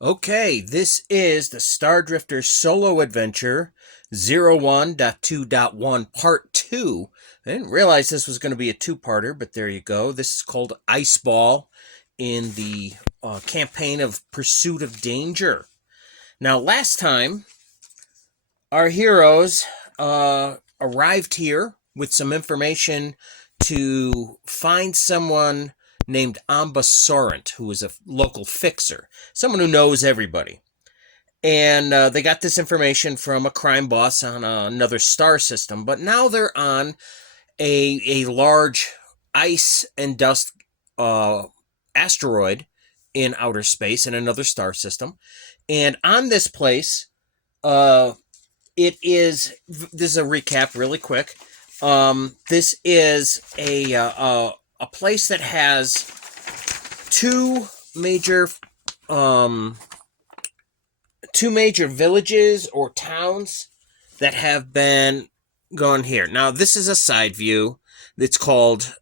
Okay, this is the Stardrifter solo adventure 01.2.1 part 2. I didn't realize this was going to be a two-parter, but there you go. This is called Ice Ball in the campaign of Pursuit of Danger. Now, last time, our heroes arrived here with some information to find someone named Sorrent, who is a local fixer, someone who knows everybody. And they got this information from a crime boss on another star system, but now they're on a large ice and dust asteroid in outer space in another star system. And on this place, uh, this is a recap really quick. This is a place that has two major um, two major villages or towns that have been going here. Now, this is a side view. It's called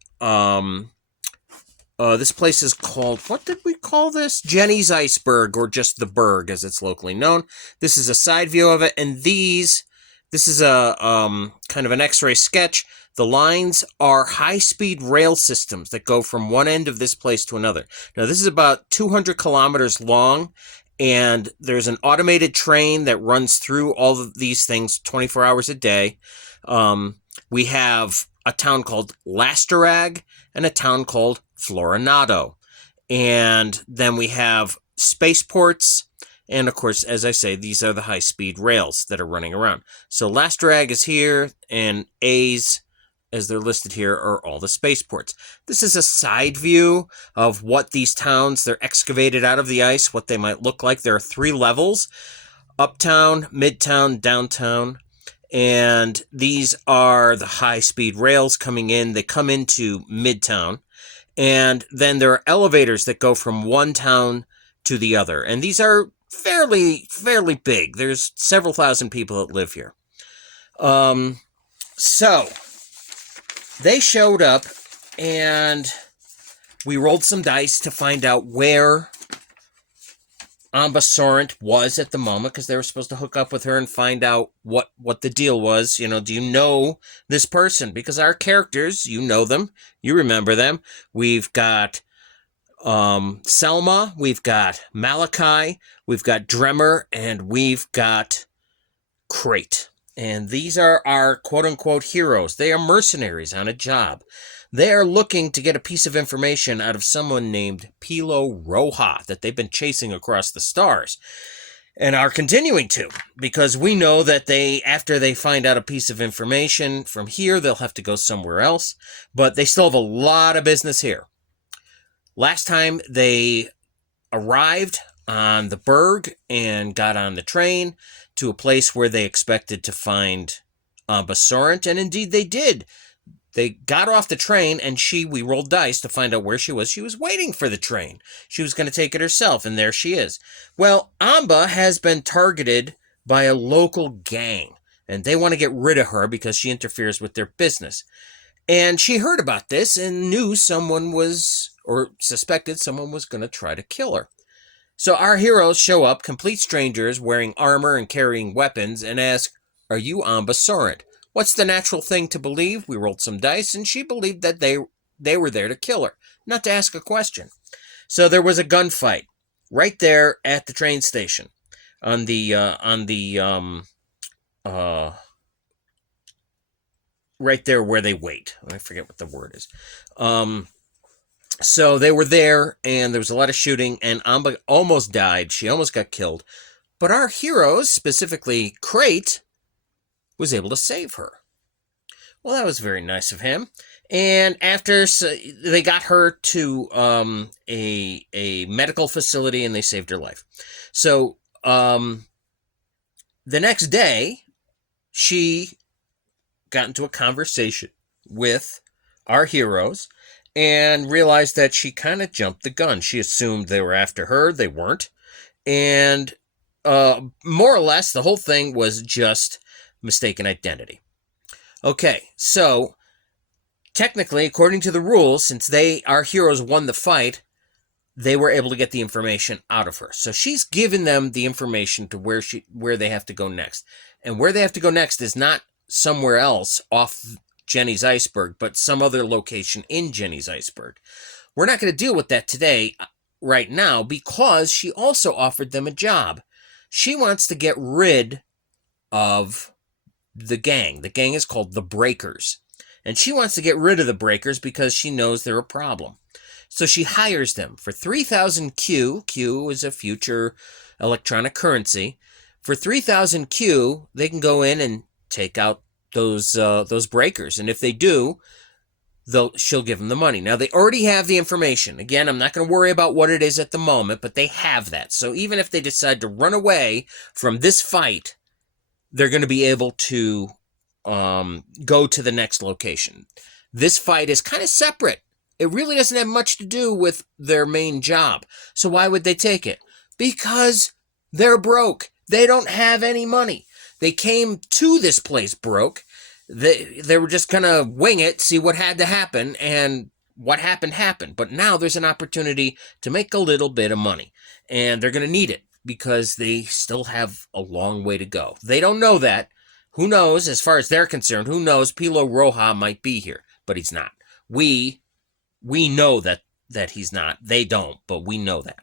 this place is called, what did we call this? Jenny's Iceberg, or just the Berg as it's locally known. This is a side view of it, and this is a kind of an X-ray sketch. The lines are high-speed rail systems that go from one end of this place to another. Now, this is about 200 kilometers long, and there's an automated train that runs through all of these things 24 hours a day. We have a town called Lasterag and a town called Florinado. And then we have spaceports. And of course, as I say, these are the high-speed rails that are running around. So Lasterag is here, and A's, as they're listed here, are all the spaceports. This is a side view of what these towns, they're excavated out of the ice, what they might look like. There are 3 levels: uptown, midtown, downtown. And these are the high-speed rails coming in. They come into midtown. And then there are elevators that go from one town to the other. And these are fairly big. There's several thousand people that live here. So they showed up, and we rolled some dice to find out where Sorrent was at the moment, because they were supposed to hook up with her and find out what the deal was. You know, do you know this person? Because our characters, you know them, you remember them. We've got Selma, we've got Malachi, we've got Dremmer, and we've got Crate. And these are our quote-unquote heroes. They are mercenaries on a job. They are looking to get a piece of information out of someone named Pilo Roja that they've been chasing across the stars, and are continuing to, because we know that after they find out a piece of information from here, they'll have to go somewhere else, but they still have a lot of business here. Last time they arrived on the Berg and got on the train to a place where they expected to find Sorrent, and indeed they did. They got off the train, and we rolled dice to find out where she was. She was waiting for the train. She was going to take it herself, and there she is. Well, Amba has been targeted by a local gang, and they want to get rid of her because she interferes with their business. And she heard about this and knew someone was, or suspected someone was going to try to kill her. So our heroes show up, complete strangers, wearing armor and carrying weapons, and ask, "Are you Amba Sorrent?" What's the natural thing to believe? We rolled some dice, and she believed that they were there to kill her, not to ask a question. So there was a gunfight right there at the train station, on the right there where they wait. I forget what the word is. So they were there, and there was a lot of shooting, and Amba almost died. She almost got killed. But our heroes, specifically Crate, was able to save her. Well, that was very nice of him. And after they got her to a medical facility, and they saved her life. So the next day, she got into a conversation with our heroes and realized that she kind of jumped the gun. She assumed they were after her. They weren't. And more or less, the whole thing was just mistaken identity. Okay, so technically, according to the rules, since our heroes won the fight, they were able to get the information out of her. So she's given them the information to where they have to go next. And where they have to go next is not somewhere else off Jenny's iceberg, but some other location in Jenny's iceberg. We're not going to deal with that today, right now, because she also offered them a job. She wants to get rid of the gang. The gang is called the Breakers. And she wants to get rid of the Breakers because she knows they're a problem. So she hires them for 3,000 Q. Q is a future electronic currency. For 3,000 Q, they can go in and take out those Breakers. And if they do, she'll give them the money. Now, they already have the information. Again, I'm not going to worry about what it is at the moment, but they have that. So even if they decide to run away from this fight, they're going to be able to go to the next location. This fight is kind of separate. It really doesn't have much to do with their main job. So why would they take it? Because they're broke. They don't have any money. They came to this place broke. They were just going to wing it, see what had to happen, and what happened. But now there's an opportunity to make a little bit of money. And they're going to need it because they still have a long way to go. They don't know that. Who knows, as far as they're concerned, who knows, Pilo Roja might be here, but he's not. We know that he's not. They don't, but we know that.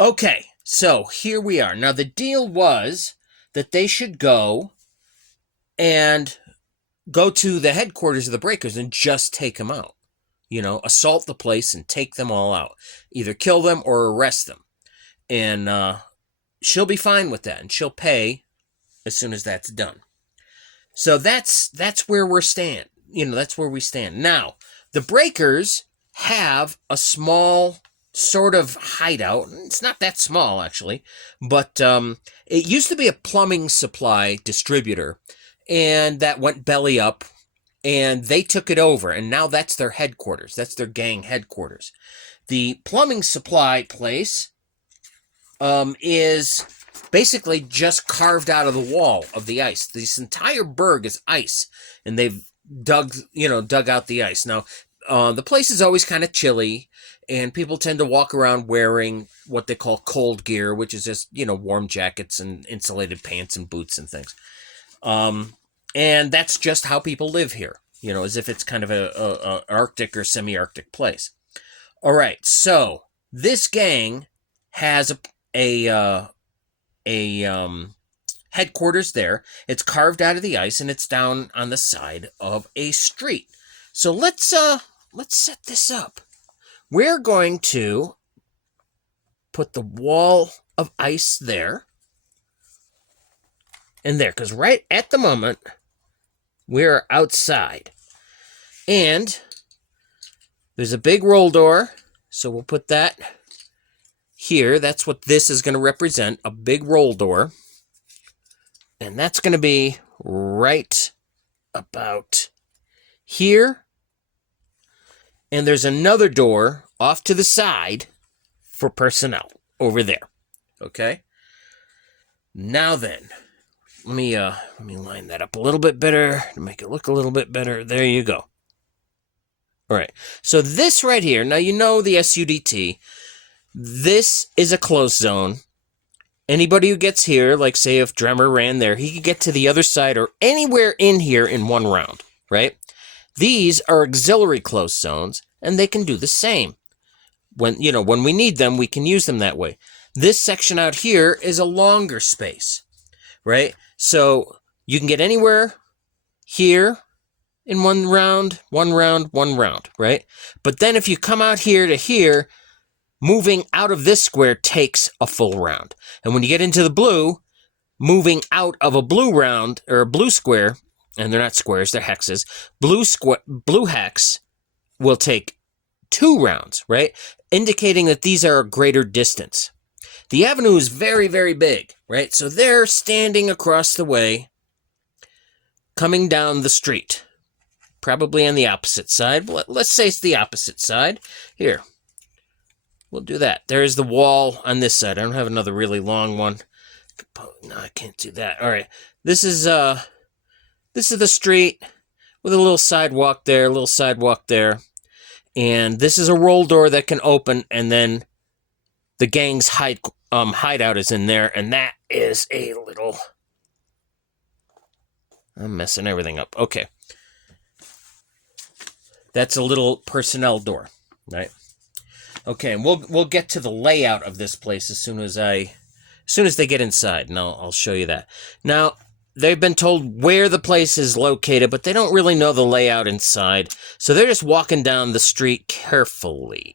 Okay, so here we are. Now, the deal was that they should go to the headquarters of the Breakers and just take them out. Assault the place and take them all out. Either kill them or arrest them. And she'll be fine with that, and she'll pay as soon as that's done. So that's where we stand. That's where we stand. Now, the Breakers have a small sort of hideout. It's not that small, actually, but it used to be a plumbing supply distributor, and that went belly up, and they took it over, and now that's their headquarters. That's their gang headquarters. The plumbing supply place is basically just carved out of the wall of the ice. This entire berg is ice, and they've dug out the ice. Now, the place is always kind of chilly, and people tend to walk around wearing what they call cold gear, which is just, warm jackets and insulated pants and boots and things. And that's just how people live here, as if it's kind of a Arctic or semi-Arctic place. All right, so this gang has a headquarters there. It's carved out of the ice, and it's down on the side of a street. So let's set this up. We're going to put the wall of ice there and there, because right at the moment we're outside, and there's a big roll door, so we'll put that here. That's what this is going to represent, a big roll door. And that's going to be right about here. And there's another door off to the side for personnel over there. Okay? Now then, let me line that up a little bit better to make it look a little bit better. There you go. All right. So this right here, now the SUDT. This is a closed zone. Anybody who gets here, like say if Dremmer ran there, he could get to the other side or anywhere in here in one round, right? These are auxiliary closed zones, and they can do the same. When we need them, we can use them that way. This section out here is a longer space, right? So you can get anywhere here in one round, right? But then if you come out here to here, moving out of this square takes a full round. And when you get into the blue, moving out of a blue round, or a blue square, and they're not squares, they're hexes, blue hex will take 2 rounds, right? Indicating that these are a greater distance. The avenue is very, very big, right? So they're standing across the way, coming down the street. Probably on the opposite side. Let's say it's the opposite side. Here. We'll do that. There's the wall on this side. I don't have another really long one. No, I can't do that. All right. This is the street with a little sidewalk there, And this is a roll door that can open, and then the gang's hideout is in there, and that is a little... I'm messing everything up. Okay. That's a little personnel door, right? Okay, and we'll get to the layout of this place as soon as they get inside, and I'll show you that. Now, they've been told where the place is located, but they don't really know the layout inside, so they're just walking down the street carefully.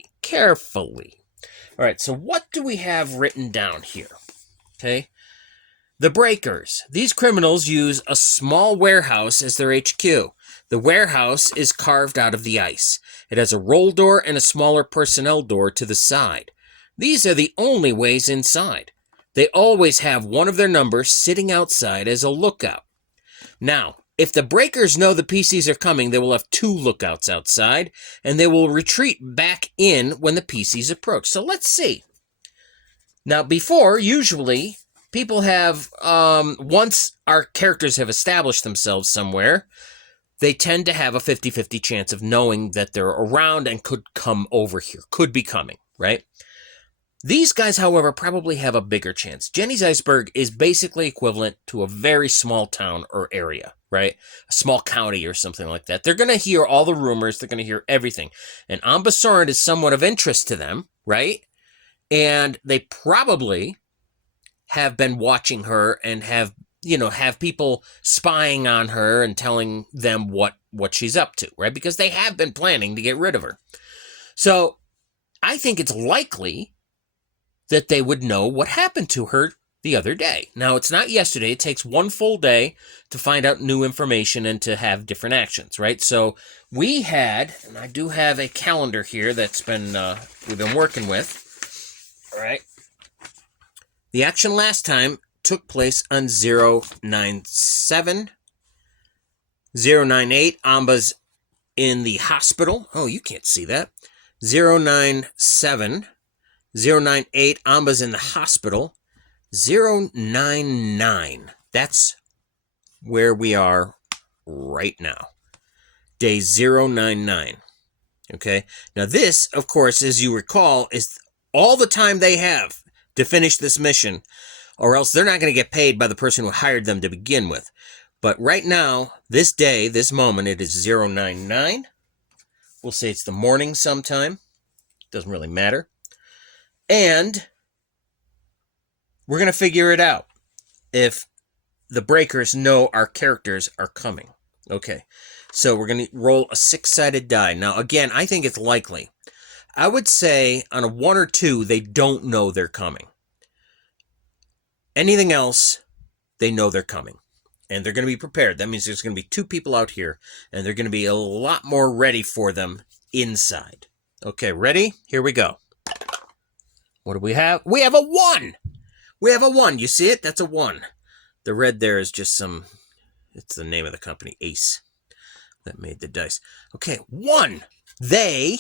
All right, so what do we have written down here? Okay. The Breakers. These criminals use a small warehouse as their HQ. The warehouse is carved out of the ice. It has a roll door and a smaller personnel door to the side. These are the only ways inside. They always have one of their numbers sitting outside as a lookout. Now, if the Breakers know the PCs are coming, they will have 2 lookouts outside, and they will retreat back in when the PCs approach. So let's see. Now, before, usually... people have, once our characters have established themselves somewhere, they tend to have a 50-50 chance of knowing that they're around and could come over here, could be coming, right? These guys, however, probably have a bigger chance. Jenny's Iceberg is basically equivalent to a very small town or area, right? A small county or something like that. They're going to hear all the rumors. They're going to hear everything. And Ambassard is somewhat of interest to them, right? And they probably... have been watching her and have people spying on her and telling them what she's up to, right? Because they have been planning to get rid of her. So I think it's likely that they would know what happened to her the other day. Now, it's not yesterday. It takes 1 full day to find out new information and to have different actions, right? So we had, and I do have a calendar here that's been, we've been working with, all right? The action last time took place on 097. 098, Amba's in the hospital. Oh, you can't see that. 097. 098, Amba's in the hospital. 099, that's where we are right now. Day 099. Okay? Now this, of course, as you recall, is all the time they have to finish this mission, or else they're not going to get paid by the person who hired them to begin with. But right now, this day, this moment, it is 099. We'll say it's the morning sometime. Doesn't really matter. And we're going to figure it out if the Breakers know our characters are coming. Okay, so we're going to roll a 6-sided die. Now, again, I think it's likely. I would say on a 1 or 2, they don't know they're coming. Anything else, they know they're coming. And they're going to be prepared. That means there's going to be 2 people out here, and they're going to be a lot more ready for them inside. Okay, ready? Here we go. What do we have? We have a 1! We have a 1. You see it? That's a 1. The red there is just some... it's the name of the company, Ace, that made the dice. Okay, 1. They...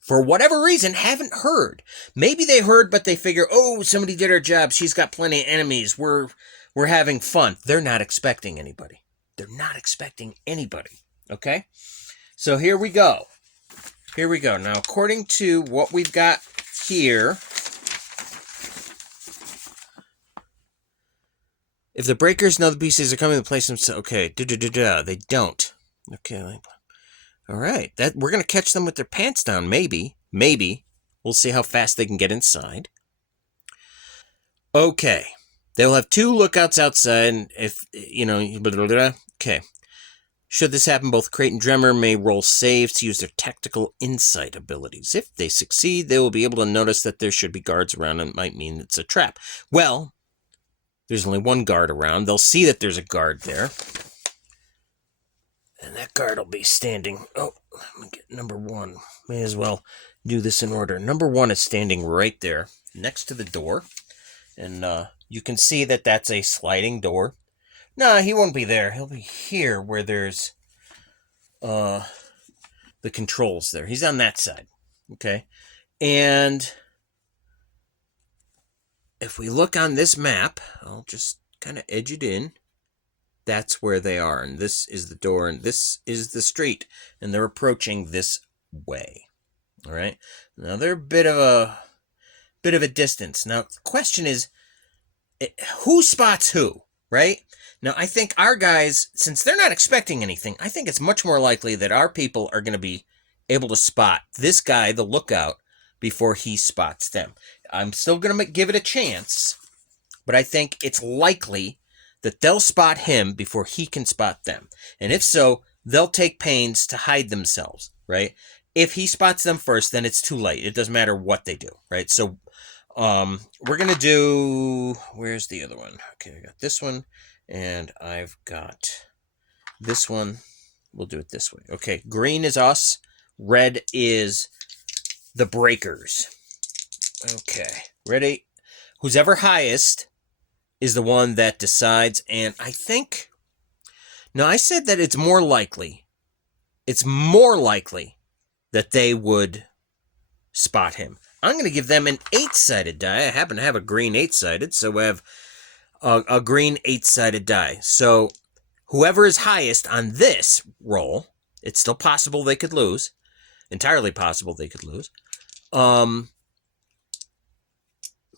for whatever reason, haven't heard. Maybe they heard, but they figure, oh, somebody did her job. She's got plenty of enemies. We're having fun. They're not expecting anybody. They're not expecting anybody. Okay? So here we go. Here we go. Now, according to what we've got here, if the Breakers know the PCs are coming to place them, okay, they don't. Okay, all right, that we're gonna catch them with their pants down. Maybe. We'll see how fast they can get inside. Okay, they'll have 2 lookouts outside. And if okay. Should this happen, both Crate and Dremmer may roll saves to use their tactical insight abilities. If they succeed, they will be able to notice that there should be guards around, and it might mean it's a trap. Well, there's only 1 guard around. They'll see that there's a guard there. And that guard will be standing... oh, let me get number 1. May as well do this in order. Number 1 is standing right there, next to the door. And you can see that that's a sliding door. No, he won't be there. He'll be here where there's the controls there. He's on that side. Okay? And if we look on this map, I'll just kind of edge it in. That's where they are. And this is the door, and this is the street. And they're approaching this way. All right. Now they're a bit of a distance. Now the question is, who spots who, right? Now I think our guys, since they're not expecting anything, I think it's much more likely that our people are going to be able to spot this guy, the lookout, before he spots them. I'm still going to give it a chance, but I think it's likely that they'll spot him before he can spot them. And if so, they'll take pains to hide themselves, right? If he spots them first, then it's too late. It doesn't matter what they do, right? So we're going to do... Where's the other one? Okay, I got this one, and I've got this one. We'll do it this way. Okay, green is us. Red is the breakers. Okay, ready? Who's ever highest is the one that decides, and I think... No, I said that it's more likely that they would spot him. I'm going to give them an 8-sided die. I happen to have a green 8-sided, so I have a green 8-sided die. So whoever is highest on this roll, it's still possible they could lose. Entirely possible they could lose.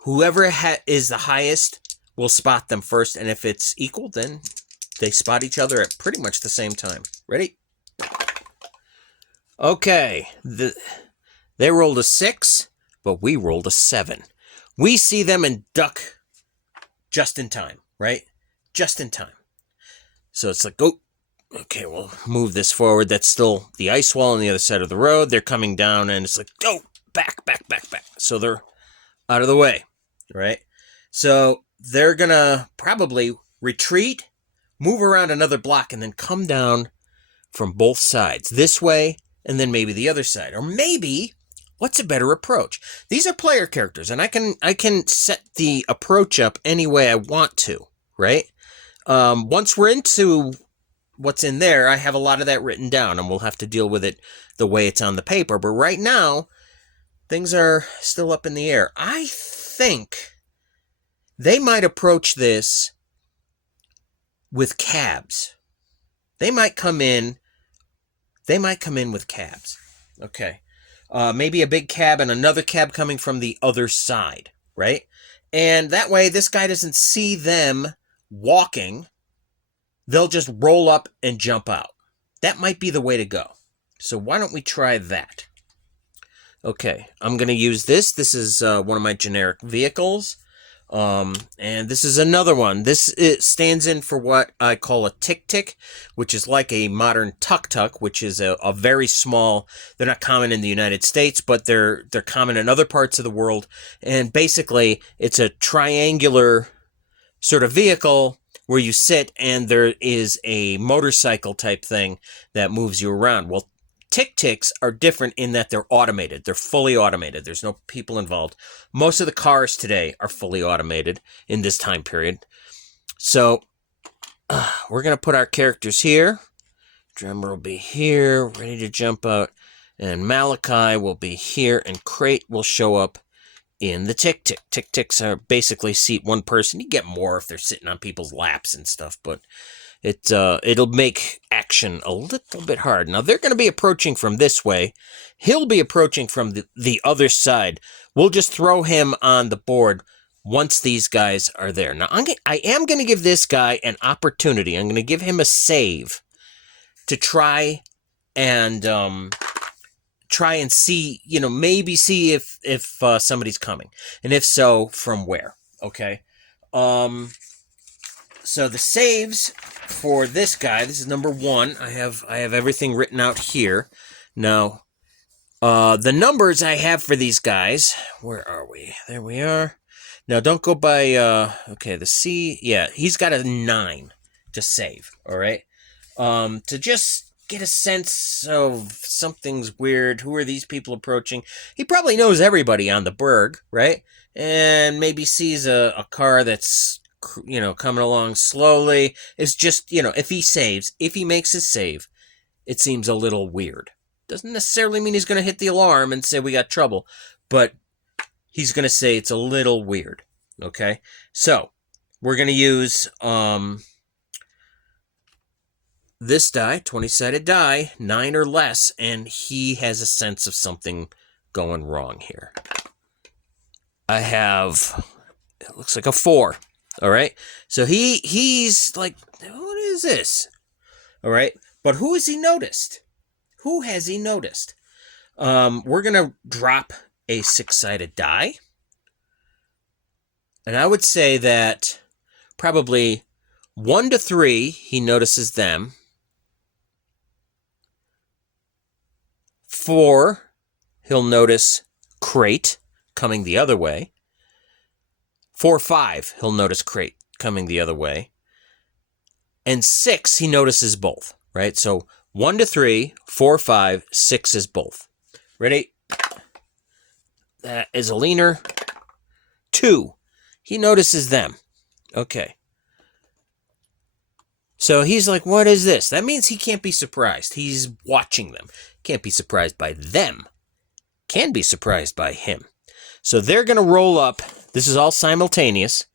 Whoever is the highest will spot them first, and if it's equal, then they spot each other at pretty much the same time. Ready? Okay. They rolled a 6, but we rolled a 7. We see them and duck just in time, right? Just in time. So it's like, oh, okay, we'll move this forward. That's still the ice wall on the other side of the road. They're coming down, and it's like, oh, back. So they're out of the way, right? So they're going to probably retreat, move around another block, and then come down from both sides. This way, and then maybe the other side. Or maybe, what's a better approach? These are player characters, and I can set the approach up any way I want to, right? Once we're into what's in there, I have a lot of that written down, and we'll have to deal with it the way it's on the paper. But right now, things are still up in the air. I think they might approach this with cabs. They might come in with cabs. Okay. Maybe a big cab and another cab coming from the other side, right? And that way, this guy doesn't see them walking. They'll just roll up and jump out. That might be the way to go. So why don't we try that? Okay, I'm going to use this. This is one of my generic vehicles. And this is another one. It stands in for what I call a tic-tic, which is like a modern tuk-tuk, which is a very small... They're not common in the United States, but they're common in other parts of the world. And basically, it's a triangular sort of vehicle where you sit and there is a motorcycle type thing that moves you around. Well, tic-tics are different in that they're automated. They're fully automated. There's no people involved. Most of the cars today are fully automated in this time period. So we're going to put our characters here. Drummer will be here, ready to jump out. And Malachi will be here, and Crate will show up in the tic-tic. Tic-tics are basically seat one person. You get more if they're sitting on people's laps and stuff, but it'll make action a little bit hard. Now, they're going to be approaching from this way. He'll be approaching from the other side. We'll just throw him on the board once these guys are there. Now, I am going to give this guy an opportunity. I'm going to give him a save to try and see, maybe see if somebody's coming. And if so, from where, okay? So the saves for this guy, this is number 1. I have everything written out here. Now, the numbers I have for these guys, where are we? There we are. Now, don't go by, okay, the C, yeah, he's got a 9 to save, all right? To just get a sense of something's weird. Who are these people approaching? He probably knows everybody on the burg, right? And maybe sees a car that's, coming along slowly. It's just, if he makes his save, it seems a little weird. Doesn't necessarily mean he's going to hit the alarm and say we got trouble, but he's going to say it's a little weird, okay? So, we're going to use, this die, 20-sided die, 9 or less, and he has a sense of something going wrong here. I have, it looks like a 4. All right. So he's like, what is this? All right. But who has he noticed? Who has he noticed? We're going to drop a 6-sided die. And I would say that probably 1 to 3, he notices them. 4, he'll notice Crate coming the other way. 4, 5, he'll notice Crate coming the other way. And 6, he notices both, right? So 1 to 3, 4, 5, 6 is both. Ready? That is a leaner. 2, he notices them. Okay. So he's like, what is this? That means he can't be surprised. He's watching them. Can't be surprised by them. Can be surprised by him. So they're going to roll up. This is all simultaneous.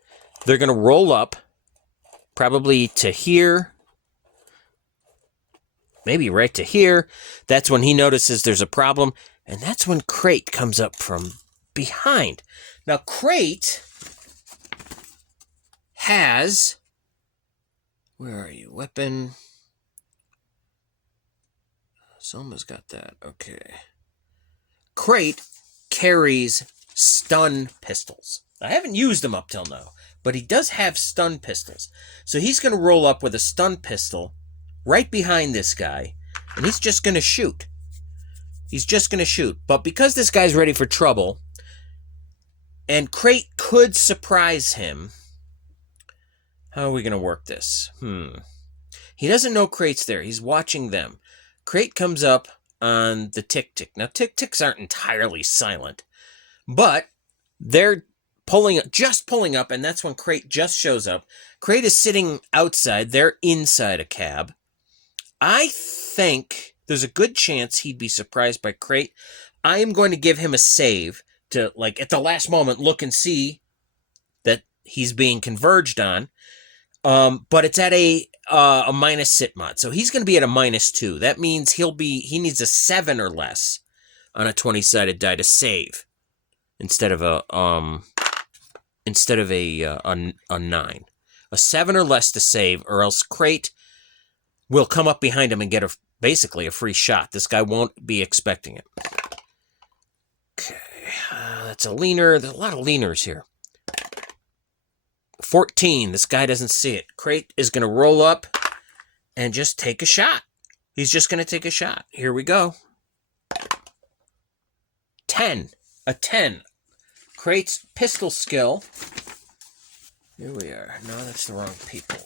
They're going to roll up probably to here. Maybe right to here. That's when he notices there's a problem. And that's when Crate comes up from behind. Now, Crate has... Where are you? Weapon. Selma's got that. Okay. Crate carries stun pistols. I haven't used them up till now, but he does have stun pistols. So he's going to roll up with a stun pistol right behind this guy, and he's just going to shoot. He's just going to shoot. But because this guy's ready for trouble, and Crate could surprise him, how are we going to work this? He doesn't know Crate's there. He's watching them. Crate comes up on the tick-tick. Now, tick-ticks aren't entirely silent, but they're just pulling up, and that's when Crate just shows up. Crate is sitting outside. They're inside a cab. I think there's a good chance he'd be surprised by Crate. I am going to give him a save to, like, at the last moment, look and see that he's being converged on. But it's at a minus sit mod. So he's going to be at a -2. That means he needs a 7 or less on a 20-sided die to save instead of a 9. A 7 or less to save, or else Crate will come up behind him and get basically a free shot. This guy won't be expecting it. Okay. That's a leaner. There's a lot of leaners here. 14. This guy doesn't see it. Crate is going to roll up and just take a shot. He's just going to take a shot. Here we go. 10. A 10. Crate's pistol skill. Here we are. No, that's the wrong people.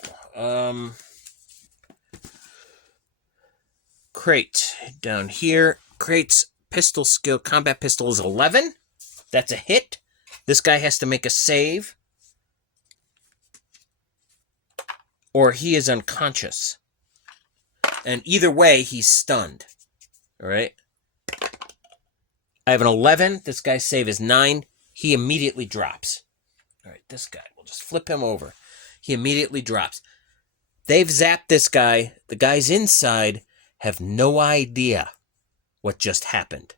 Crate. Down here. Crate's pistol skill, combat pistol is 11. That's a hit. This guy has to make a save, or he is unconscious. And either way, he's stunned. All right? I have an 11. This guy's save is 9. He immediately drops. All right, this guy. We'll just flip him over. He immediately drops. They've zapped this guy. The guys inside have no idea what just happened.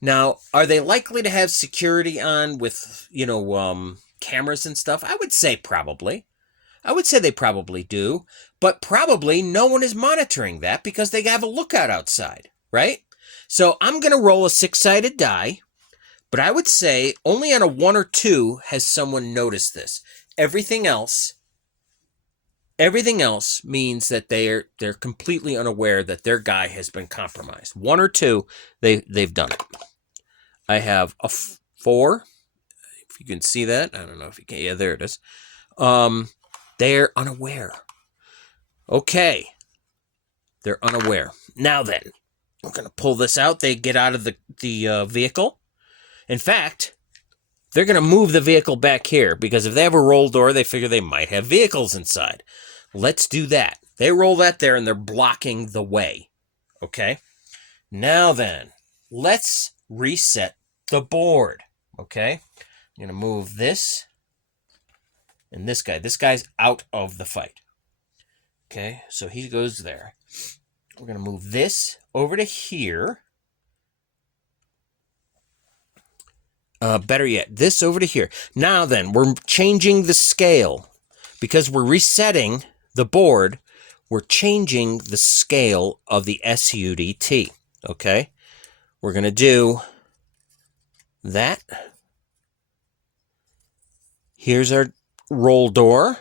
Now, are they likely to have security on with, cameras and stuff? I would say probably. I would say they probably do, but probably no one is monitoring that because they have a lookout outside, right? So I'm going to roll a 6-sided die, but I would say only on a 1 or 2 has someone noticed this. Everything else means that they're completely unaware that their guy has been compromised. 1 or 2, they've done it. I have a 4. If you can see that, I don't know if you can. Yeah, there it is. They're unaware. Okay. They're unaware. Now then, we're going to pull this out. They get out of the vehicle. In fact, they're going to move the vehicle back here because if they have a roll door, they figure they might have vehicles inside. Let's do that. They roll that there and they're blocking the way. Okay? Now then, let's reset the board. Okay? I'm going to move this. And this guy. This guy's out of the fight. Okay, so he goes there. We're going to move this over to here. Better yet, this over to here. Now then, we're changing the scale. Because we're resetting the board, we're changing the scale of the SUDT. Okay? We're going to do that. Here's our roll door.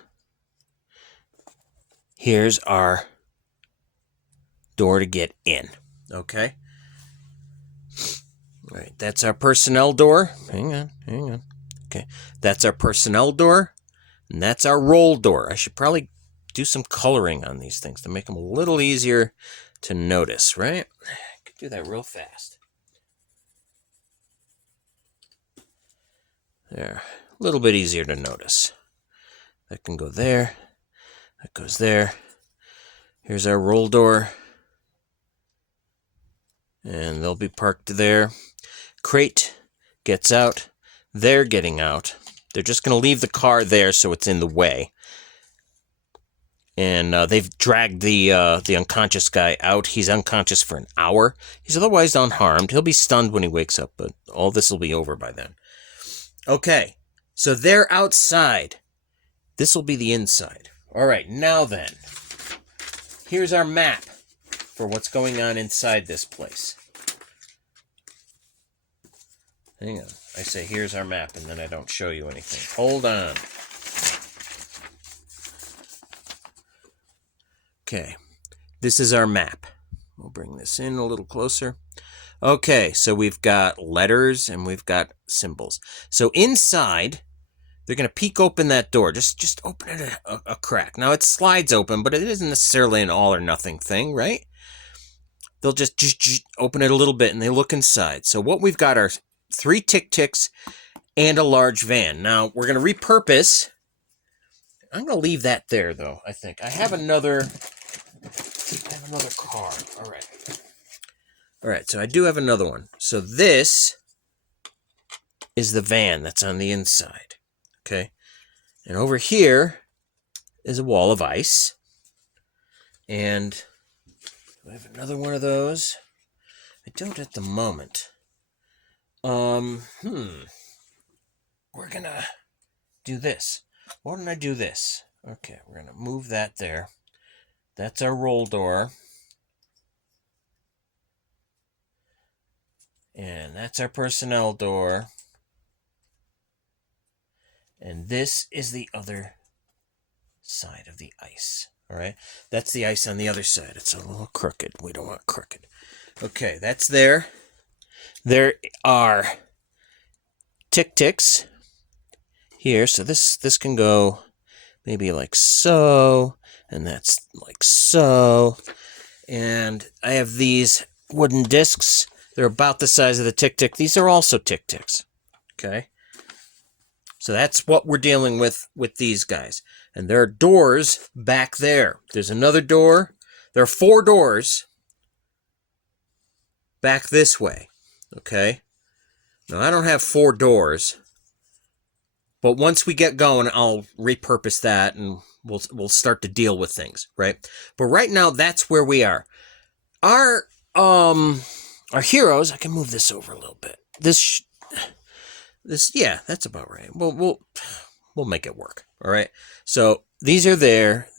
Here's our door to get in. Okay? All right, that's our personnel door. Hang on. Okay, that's our personnel door, and that's our roll door. I should probably do some coloring on these things to make them a little easier to notice, right? I could do that real fast. There, a little bit easier to notice. That can go there. That goes there. Here's our roll door. And they'll be parked there. Crate gets out. They're getting out. They're just going to leave the car there so it's in the way. And they've dragged the unconscious guy out. He's unconscious for an hour. He's otherwise unharmed. He'll be stunned when he wakes up, but all this will be over by then. Okay, so they're outside. This will be the inside. All right, now then. Here's our map for what's going on inside this place. Hang on. I say, here's our map, and then I don't show you anything. Hold on. Okay. This is our map. We'll bring this in a little closer. Okay, so we've got letters and we've got symbols. So inside, they're going to peek open that door. Just open it a crack. Now, it slides open, but it isn't necessarily an all or nothing thing, right? They'll just open it a little bit, and they look inside. So what we've got are 3 tic-tics and a large van. Now, we're going to repurpose. I'm going to leave that there, though, I think. I have another car. All right, so I do have another one. So this is the van that's on the inside. Okay? And over here is a wall of ice. And I have another one of those. I don't at the moment. We're gonna do this. Why don't I do this? Okay, we're gonna move that there. That's our roll door. And that's our personnel door. And this is the other side of the ice. All right? That's the ice on the other side. It's a little crooked. We don't want crooked. Okay, that's there. There are tic-tics here. So this can go maybe like so. And that's like so. And I have these wooden discs. They're about the size of the tic-tic. These are also tic-tics. Okay? So that's what we're dealing with these guys. And there are doors back there. There's another door. There are 4 doors back this way. Okay? Now, I don't have 4 doors. But once we get going, I'll repurpose that and we'll start to deal with things, right? But right now, that's where we are. Our heroes, I can move this over a little bit. This, yeah, that's about right. We'll make it work, all right? So these are there.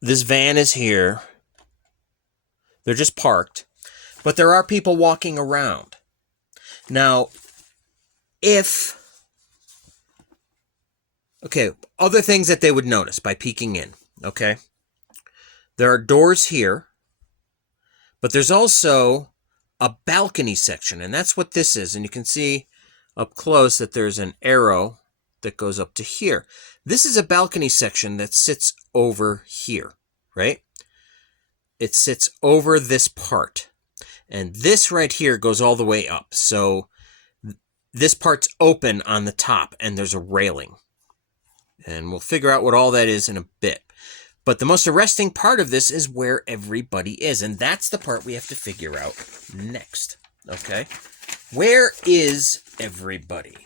This van is here. They're just parked. But there are people walking around. Now, okay, other things that they would notice by peeking in, okay? There are doors here, but there's also a balcony section, and that's what this is. And you can see up close that there's an arrow that goes up to here. This is a balcony section that sits over here, right? It sits over this part. And this right here goes all the way up. So this part's open on the top, and there's a railing. And we'll figure out what all that is in a bit. But the most arresting part of this is where everybody is. And that's the part we have to figure out next. Okay? Where is everybody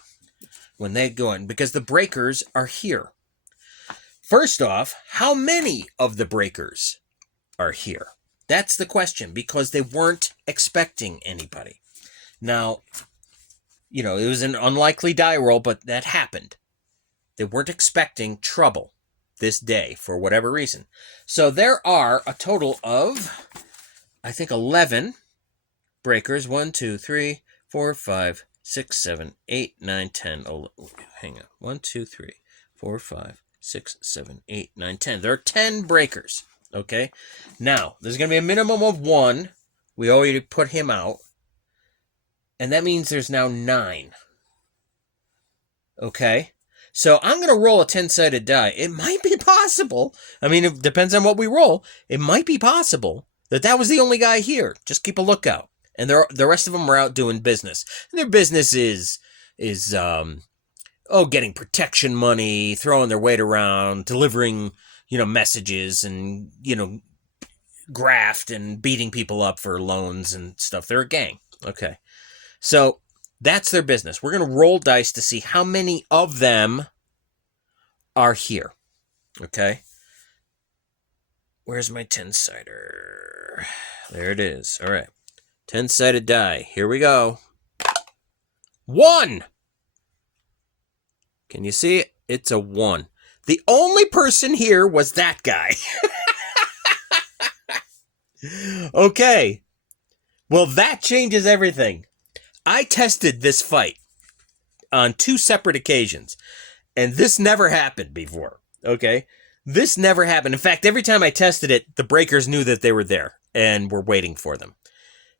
when they go in? Because the breakers are here. First off, how many of the breakers are here? That's the question, because they weren't expecting anybody. Now, it was an unlikely die roll, but that happened. They weren't expecting trouble this day for whatever reason. So there are a total of, I think, 11 breakers. 1, 2, 3, 4, 5, 6, 7, 8, 9, 10. Hang on. 1, 2, 3, 4, 5, 6, 7, 8, 9, 10. There are 10 breakers. Okay? Now, there's going to be a minimum of 1. We already put him out. And that means there's now 9. Okay? So I'm going to roll a 10-sided die. It might be possible. I mean, it depends on what we roll. It might be possible that was the only guy here. Just keep a lookout. And the rest of them are out doing business. And their business is getting protection money, throwing their weight around, delivering, messages, and, graft and beating people up for loans and stuff. They're a gang. Okay. So that's their business. We're going to roll dice to see how many of them are here. Okay. Where's my 10-sider? There it is. All right. 10-sided die. Here we go. 1! Can you see it? It's a 1. The only person here was that guy. Okay. Well, that changes everything. I tested this fight on 2 separate occasions, and this never happened before. Okay? This never happened. In fact, every time I tested it, the breakers knew that they were there and were waiting for them.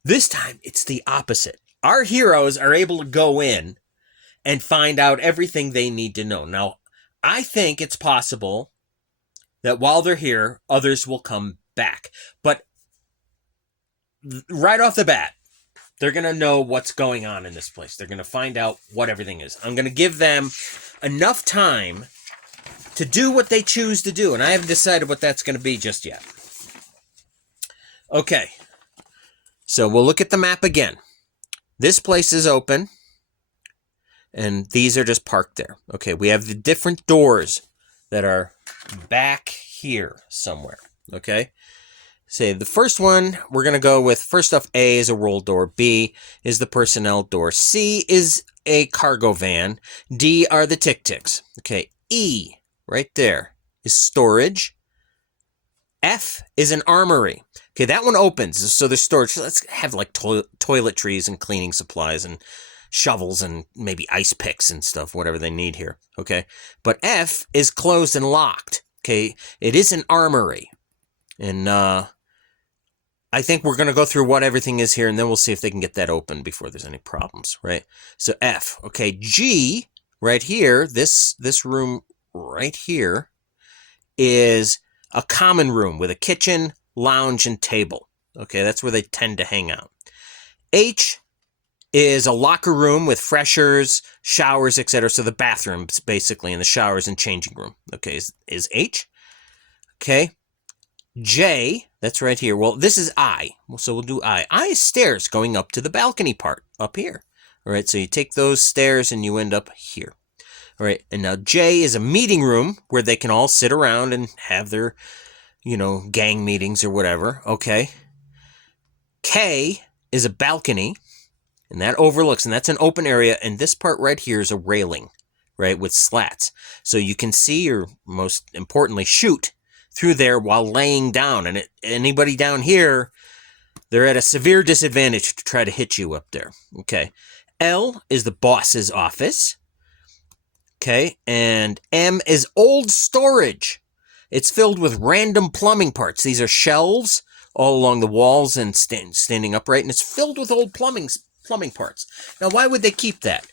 This time, it's the opposite. Our heroes are able to go in and find out everything they need to know. Now, I think it's possible that while they're here, others will come back. But right off the bat, they're going to know what's going on in this place. They're going to find out what everything is. I'm going to give them enough time to do what they choose to do, and I haven't decided what that's going to be just yet. Okay. So we'll look at the map again. This place is open, and these are just parked there. Okay, we have the different doors that are back here somewhere. Okay? Say the first one, we're going to go with, first off, A is a roll door. B is the personnel door. C is a cargo van. D are the tic-tics. Okay, E, right there, is storage. F is an armory. Okay, that one opens, so there's storage. Let's have like toiletries and cleaning supplies and shovels and maybe ice picks and stuff, whatever they need here. Okay, but F is closed and locked. Okay, it is an armory. And I think we're going to go through what everything is here, and then we'll see if they can get that open before there's any problems, right? So F. Okay, G, right here, this room right here is a common room with a kitchen, lounge, and table. Okay, that's where they tend to hang out. H is a locker room with freshers, showers, etc. So the bathrooms, basically, and the showers and changing room. Okay, is H. Okay. J, that's right here. Well, this is I. So we'll do I. I is stairs going up to the balcony part up here. All right, so you take those stairs and you end up here. All right, and now J is a meeting room where they can all sit around and have their, gang meetings or whatever. Okay. K is a balcony, and that overlooks, and that's an open area, and this part right here is a railing, right, with slats. So you can see, or most importantly, shoot through there while laying down. And anybody down here, they're at a severe disadvantage to try to hit you up there. Okay. L is the boss's office. Okay. And M is old storage. It's filled with random plumbing parts. These are shelves all along the walls and standing upright, and it's filled with old plumbing parts. Now, why would they keep that?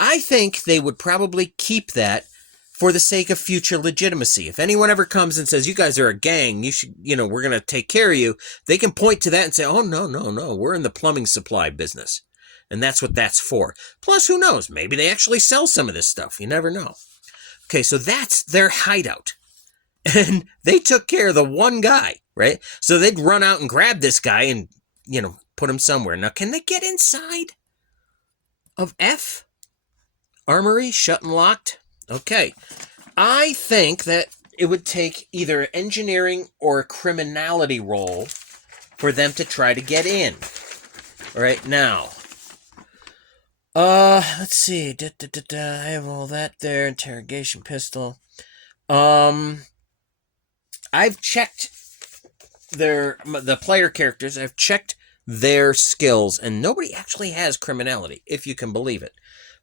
I think they would probably keep that for the sake of future legitimacy. If anyone ever comes and says, you guys are a gang, you should, we're going to take care of you, they can point to that and say, oh, no, we're in the plumbing supply business. And that's what that's for. Plus, who knows? Maybe they actually sell some of this stuff. You never know. Okay, so that's their hideout. And they took care of the one guy, right? So they'd run out and grab this guy and, put him somewhere. Now, can they get inside of F? Armory, shut and locked? Okay. I think that it would take either engineering or a criminality roll for them to try to get in. All right, now. Let's see. I have all that there. Interrogation pistol. I've checked the player characters. I've checked their skills, and nobody actually has criminality, if you can believe it.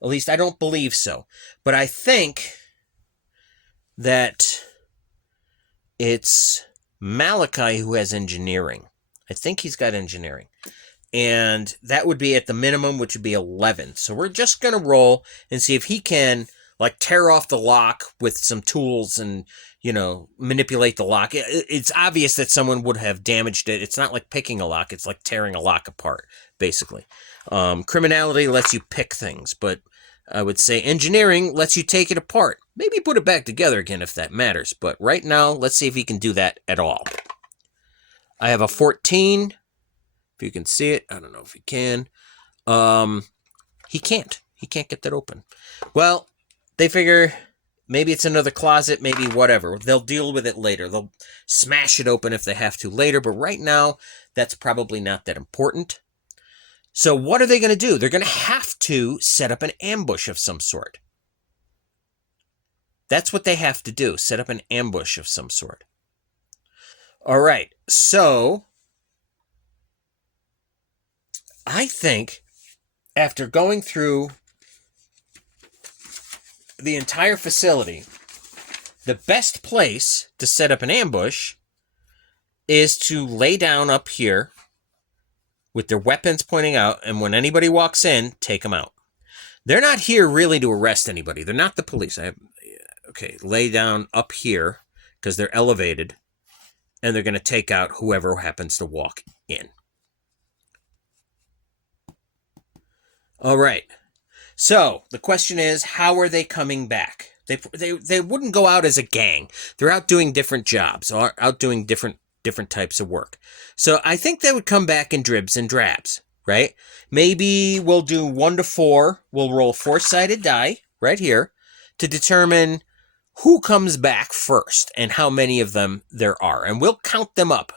At least I don't believe so. But I think that it's Malachi who has engineering. I think he's got engineering. And that would be at the minimum, which would be 11. So we're just going to roll and see if he can, like, tear off the lock with some tools and, you know, manipulate the lock. It's obvious that someone would have damaged it. It's not like picking a lock. It's like tearing a lock apart, basically. Criminality lets you pick things, but I would say engineering lets you take it apart. Maybe put it back together again if that matters. But right now, let's see if he can do that at all. I have a 14. If you can see it, I don't know if you can. He can't. He can't get that open. Well, they figure maybe it's another closet, maybe whatever. They'll deal with it later. They'll smash it open if they have to later, but right now, that's probably not that important. So what are they going to do? They're going to have to set up an ambush of some sort. That's what they have to do, set up an ambush of some sort. All right, so I think after going through the entire facility, the best place to set up an ambush is to lay down up here with their weapons pointing out, and when anybody walks in, take them out. They're not here really to arrest anybody. They're not the police. Okay, lay down up here because they're elevated, and they're going to take out whoever happens to walk in. All right. So the question is, how are they coming back? They wouldn't go out as a gang. They're out doing different jobs, or out doing different types of work. So I think they would come back in dribs and drabs, right? Maybe we'll do 1 to 4. We'll roll 4-sided die right here to determine who comes back first and how many of them there are. And we'll count them up.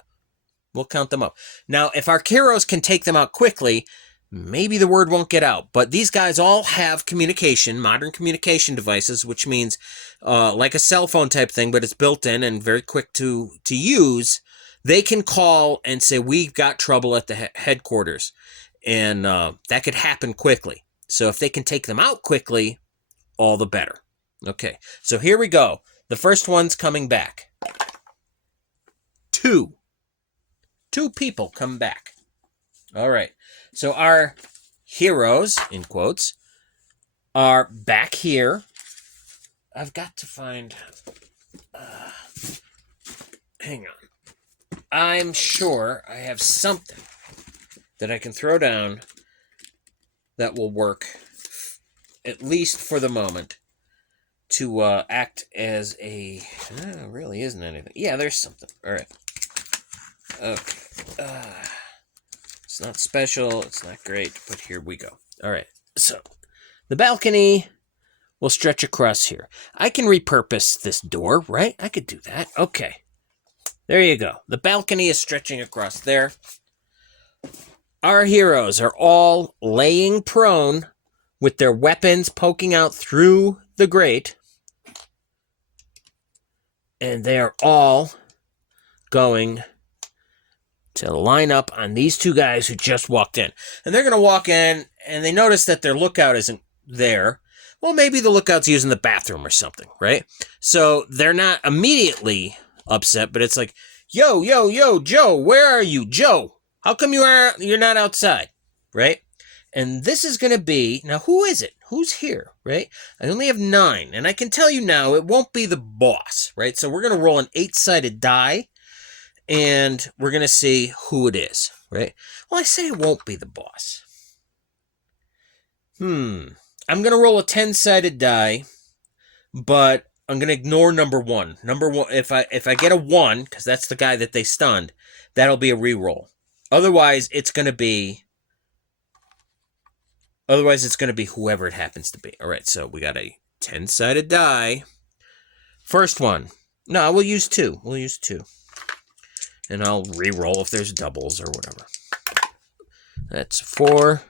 Now, if our heroes can take them out quickly, maybe the word won't get out. But these guys all have communication, modern communication devices, which means like a cell phone type thing, but it's built in and very quick to use. They can call and say, we've got trouble at the headquarters. And that could happen quickly. So if they can take them out quickly, all the better. Okay, so here we go. The first one's coming back. 2. 2 people come back. All right. So our heroes, in quotes, are back here. I've got to find... hang on. I'm sure I have something that I can throw down that will work, at least for the moment, to act as a... really isn't anything. Yeah, there's something. All right. Okay. It's not special. It's not great, but here we go. All right. So the balcony will stretch across here. I can repurpose this door, right? I could do that. Okay. There you go. The balcony is stretching across there. Our heroes are all laying prone with their weapons poking out through the grate. And they are all going to line up on these 2 guys who just walked in. And they're going to walk in, and they notice that their lookout isn't there. Well, maybe the lookout's using the bathroom or something, right? So they're not immediately upset, but it's like, yo, Joe, where are you? Joe, how come you're not outside, right? And this is going to be, now who is it? Who's here, right? I only have 9, and I can tell you now it won't be the boss, right? So we're going to roll an 8-sided die, and we're going to see who it is, right? Well, I say it won't be the boss. I'm going to roll a 10-sided die, but I'm going to ignore number 1. Number 1, if I get a 1, because that's the guy that they stunned, that'll be a reroll. Otherwise, it's going to be whoever it happens to be. All right, so we got a 10-sided die. First one, No, we'll use 2. We'll use 2. And I'll re-roll if there's doubles or whatever. That's 4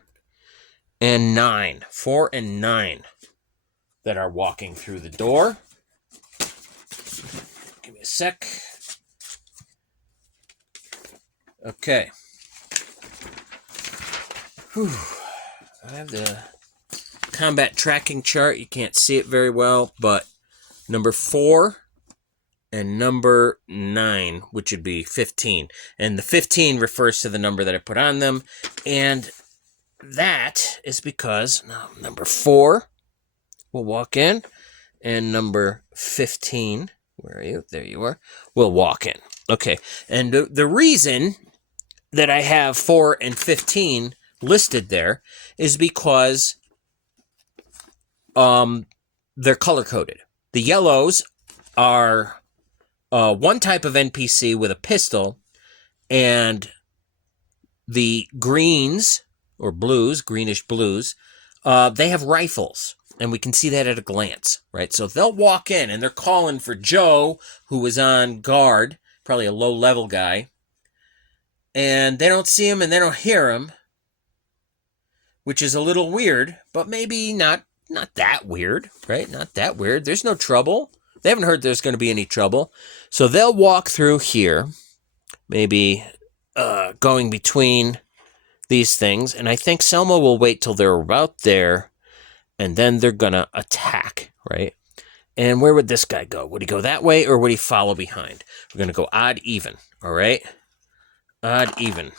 and 9. 4 and 9 that are walking through the door. Give me a sec. Okay. Whew. I have the combat tracking chart. You can't see it very well, but number 4 and number 9, which would be 15. And the 15 refers to the number that I put on them. And that is because number 4 will walk in, and number 15, where are you? There you are, will walk in. Okay, and the reason that I have 4 and 15 listed there is because they're color-coded. The yellows are one type of NPC with a pistol, and the greens, or blues, greenish blues, they have rifles, and we can see that at a glance, right? So they'll walk in, and they're calling for Joe, who was on guard, probably a low-level guy, and they don't see him and they don't hear him, which is a little weird, but maybe not that weird, right? Not that weird. There's no trouble. They haven't heard there's going to be any trouble. So they'll walk through here, maybe going between these things. And I think Selma will wait till they're about there, and then they're going to attack, right? And where would this guy go? Would he go that way, or would he follow behind? We're going to go odd, even, all right? Odd, even.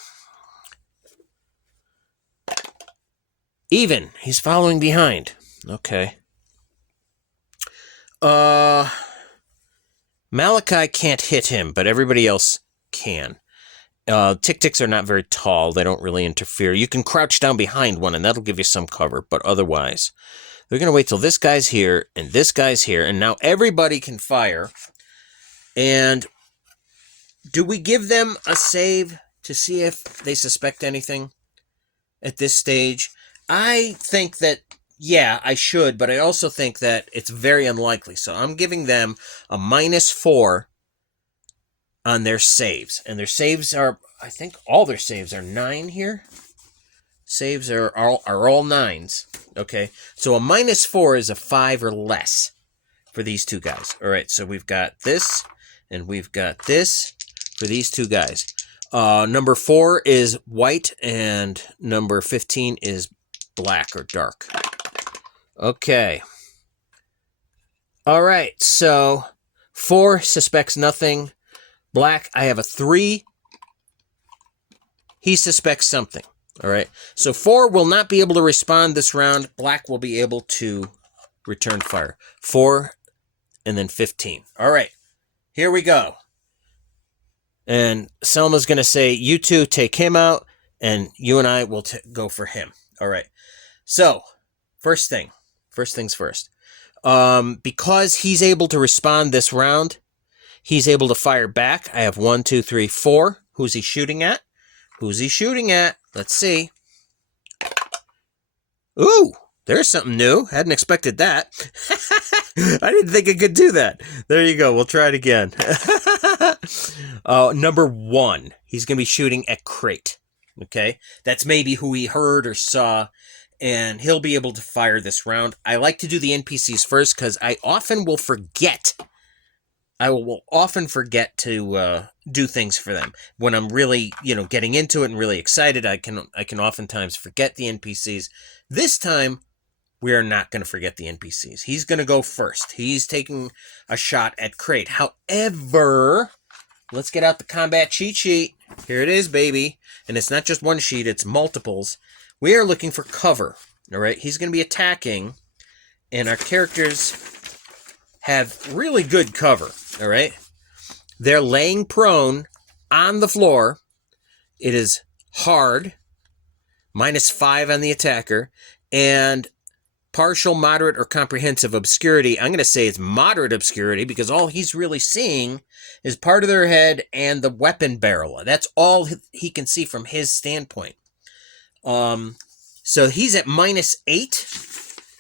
Even. He's following behind. Okay. Malachi can't hit him, but everybody else can. Tick-ticks are not very tall. They don't really interfere. You can crouch down behind one, and that'll give you some cover, but otherwise, they're going to wait till this guy's here, and this guy's here, and now everybody can fire. And do we give them a save to see if they suspect anything at this stage? I think that, yeah, I should, but I also think that it's very unlikely. So I'm giving them a -4 on their saves. And their saves are, I think all their saves are 9 here. Saves are all 9s. Okay, so a -4 is a 5 or less for these two guys. All right, so we've got this, and we've got this for these two guys. Number 4 is white, and number 15 is black or dark. Okay. All right, so 4 suspects nothing. Black, I have a 3. He suspects something. All right, so 4 will not be able to respond this round. Black will be able to return fire. 4 and then 15. All right, here we go. And Selma's going to say, you two take him out, and you and I will go for him. All right. So, first things first. Because he's able to respond this round, he's able to fire back. I have 1, 2, 3, 4. Who's he shooting at? Let's see. Ooh, there's something new. Hadn't expected that. I didn't think I could do that. There you go. We'll try it again. Number 1. He's going to be shooting at Crate. Okay? That's maybe who he heard or saw, and he'll be able to fire this round. I like to do the NPCs first because I often will forget. I will often forget to do things for them. When I'm really, getting into it and really excited, I can oftentimes forget the NPCs. This time, we are not going to forget the NPCs. He's going to go first. He's taking a shot at Crate. However, let's get out the combat cheat sheet. Here it is, baby. And it's not just one sheet, it's multiples. We are looking for cover. All right, he's going to be attacking, and our characters have really good cover. All right, they're laying prone on the floor. It is hard, -5 on the attacker, and partial, moderate, or comprehensive obscurity. I'm going to say it's moderate obscurity because all he's really seeing is part of their head and the weapon barrel. That's all he can see from his standpoint. So he's at -8.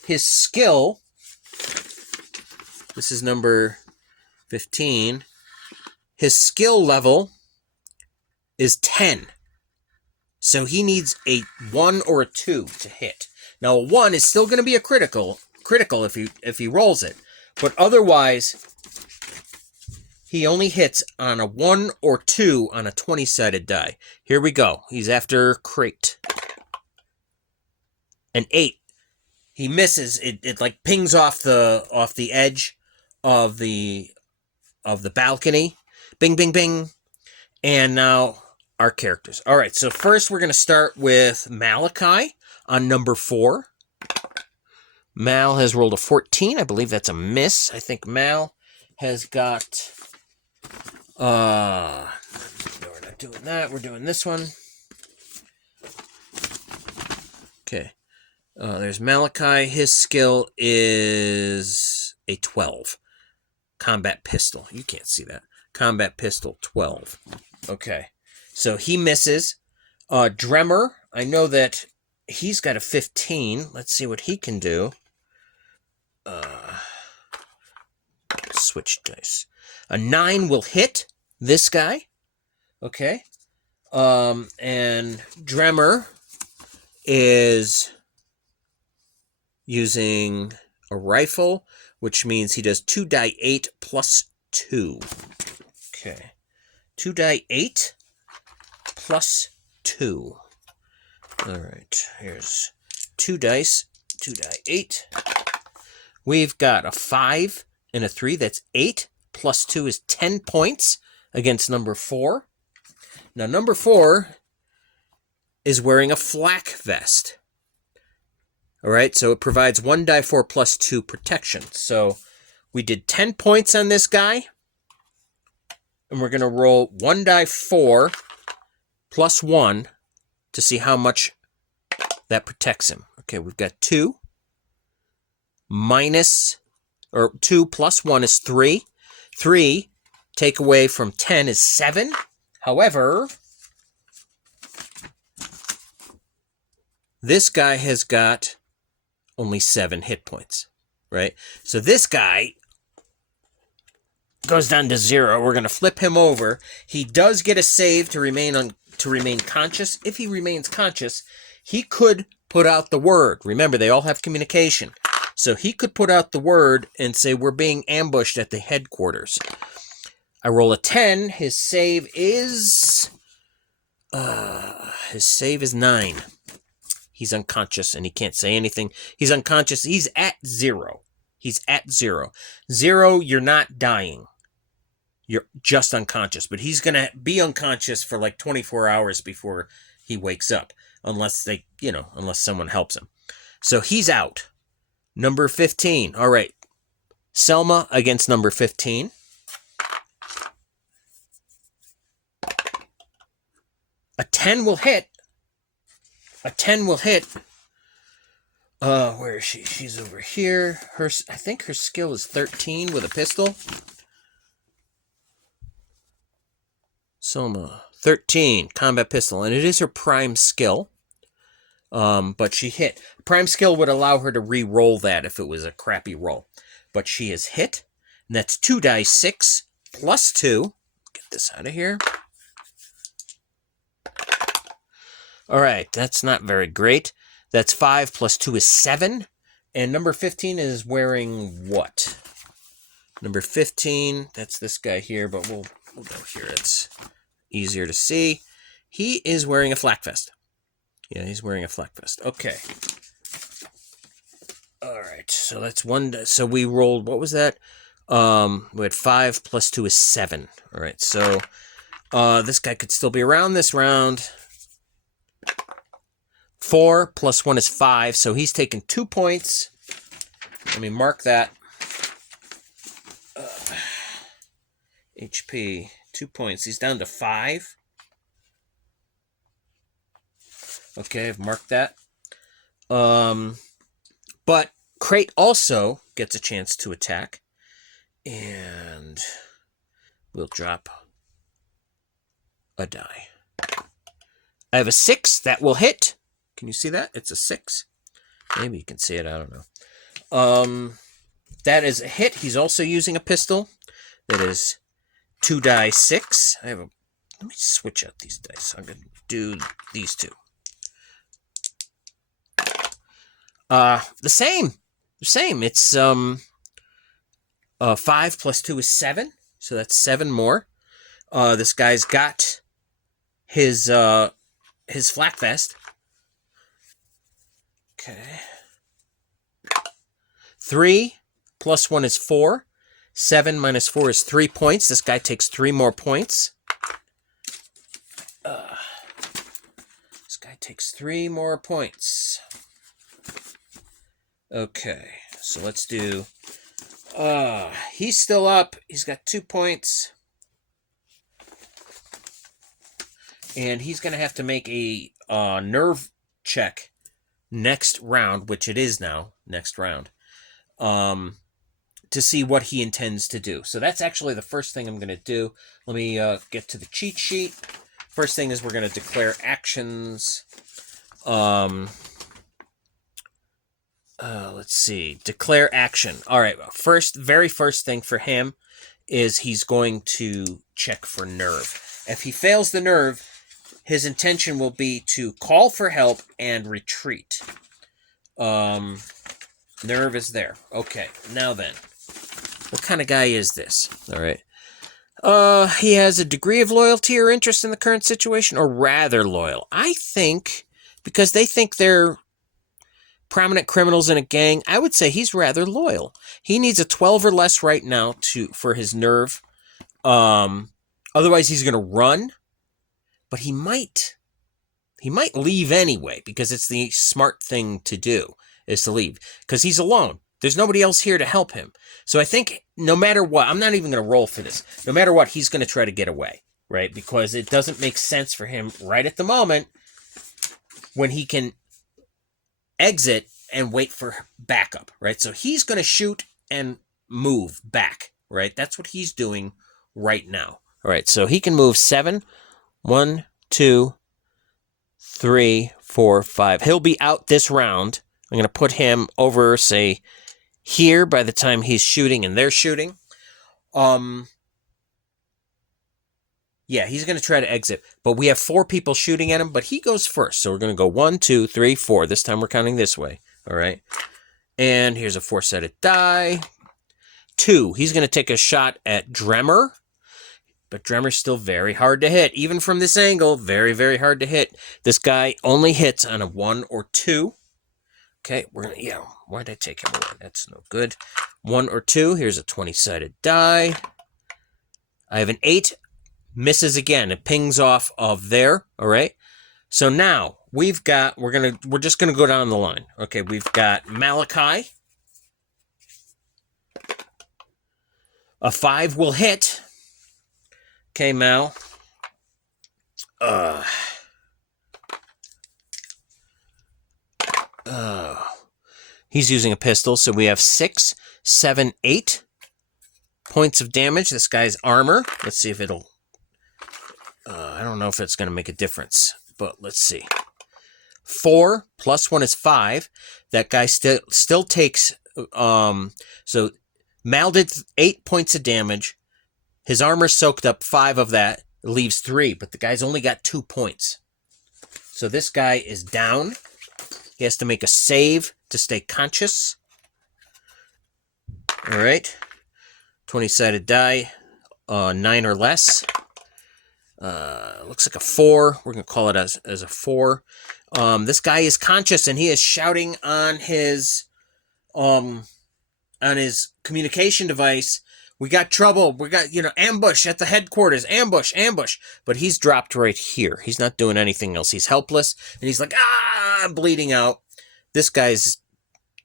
His skill, this is number 15. His skill level is 10. So he needs a 1 or a 2 to hit. Now, a 1 is still going to be a critical if he rolls it. But otherwise, he only hits on a 1 or 2 on a 20-sided die. Here we go. He's after Crate. An 8. He misses. It like pings off the edge of the balcony. Bing, bing, bing. And now our characters. All right, so first we're going to start with Malachi on number 4. Mal has rolled a 14. I believe that's a miss. I think Mal has got... no, we're not doing that. We're doing this one. Okay. There's Malachi. His skill is a 12. Combat pistol. You can't see that. Combat pistol, 12. Okay. So he misses. Dremmer, I know that he's got a 15. Let's see what he can do. Switch dice. A 9 will hit this guy. Okay. And Dremmer is using a rifle, which means he does 2 die 8 plus 2. Okay. 2 die 8 plus 2. All right. Here's 2 dice. 2 die 8. We've got a 5 and a 3. That's 8 plus 2 is 10 points against number 4. Now, number 4 is wearing a flak vest. All right, so it provides 1 die 4 plus 2 protection. So we did 10 points on this guy. And we're going to roll 1 die 4 plus 1 to see how much that protects him. Okay, we've got 2 minus, or 2 plus 1 is 3. 3 take away from 10 is 7. However, this guy has got only 7 hit points, right? So this guy goes down to 0. We're going to flip him over. He does get a save to remain conscious. If he remains conscious, he could put out the word. Remember, they all have communication. So he could put out the word and say, we're being ambushed at the headquarters. I roll a 10. His save is 9. He's unconscious and he can't say anything. He's unconscious. He's at 0. He's at 0. 0, you're not dying. You're just unconscious. But he's going to be unconscious for like 24 hours before he wakes up. Unless unless someone helps him. So he's out. Number 15. All right. Selma against number 15. A 10 will hit. A 10 will hit. Where is she? She's over here. I think her skill is 13 with a pistol. Selma, 13, combat pistol. And it is her prime skill. But she hit. Prime skill would allow her to re-roll that if it was a crappy roll. But she is hit. And that's 2 die 6 plus 2. Get this out of here. All right, that's not very great. That's 5 plus 2 is 7. And number 15 is wearing what? Number 15, that's this guy here, but we'll go here. It's easier to see. He is wearing a flak vest. Yeah, he's wearing a flak vest. Okay. All right, so that's 1. So we rolled, what was that? We had 5 plus 2 is 7. All right, so this guy could still be around this round. 4 plus 1 is 5, so he's taken 2 points. Let me mark that. HP, 2 points. He's down to 5. Okay, I've marked that. But Crate also gets a chance to attack. And we'll drop a die. I have a 6 that will hit. Can you see that? It's a 6. Maybe you can see it. I don't know. That is a hit. He's also using a pistol. That is 2 die 6. Let me switch out these dice. I'm going to do these two. The same. It's 5 plus 2 is 7. So that's 7 more. This guy's got his flak vest. Okay. 3 plus 1 is 4. 7 minus 4 is 3 points. This guy takes 3 more points. This guy takes 3 more points. Okay, so let's do... he's still up. He's got 2 points. And he's going to have to make a nerve check next round, which it is now, next round, to see what he intends to do. So that's actually the first thing I'm going to do. Let me get to the cheat sheet. First thing is we're going to declare actions. Let's see. Declare action. All right. Very first thing for him is he's going to check for nerve. If he fails the nerve, his intention will be to call for help and retreat. Nerve is there. Okay. Now then. What kind of guy is this? All right. He has a degree of loyalty or interest in the current situation, or rather loyal. I think, because they think they're prominent criminals in a gang, I would say he's rather loyal. He needs a 12 or less right now for his nerve. Otherwise, he's going to run. But he might leave anyway, because it's the smart thing to do, is to leave. Because he's alone. There's nobody else here to help him. So I think no matter what, I'm not even going to roll for this. No matter what, he's going to try to get away, right? Because it doesn't make sense for him right at the moment when he can exit and wait for backup, right? So he's going to shoot and move back, right? That's what he's doing right now. All right, so he can move 7. 1, 2, 3, 4, 5. He'll be out this round. I'm going to put him over, say, here by the time he's shooting and they're shooting. Yeah, he's going to try to exit. But we have 4 people shooting at him, but he goes first. So we're going to go 1, 2, 3, 4. This time we're counting this way. All right. And here's a 4-sided die. 2. He's going to take a shot at Dremmer. But Dremmer's still very hard to hit. Even from this angle, very, very hard to hit. This guy only hits on a 1 or 2. Okay, we're going to, why'd I take him away? That's no good. 1 or 2. Here's a 20-sided die. I have an 8. Misses again. It pings off of there. All right. So now we're just going to go down the line. Okay, we've got Malachi. A 5 will hit. Okay, Mal. He's using a pistol, so we have 6, 7, 8 points of damage. This guy's armor. Let's see if it'll... I don't know if it's going to make a difference, but let's see. 4 plus 1 is 5. That guy still takes... So Mal did 8 points of damage. His armor soaked up 5 of that. It leaves 3, but the guy's only got 2 points. So this guy is down. He has to make a save to stay conscious. All right. 20-sided die. 9 or less. Looks like a 4. We're going to call it as a 4. This guy is conscious, and he is shouting on his communication device, "We got trouble. We got, ambush at the headquarters. Ambush, ambush." But he's dropped right here. He's not doing anything else. He's helpless. And he's like, I'm bleeding out. This guy's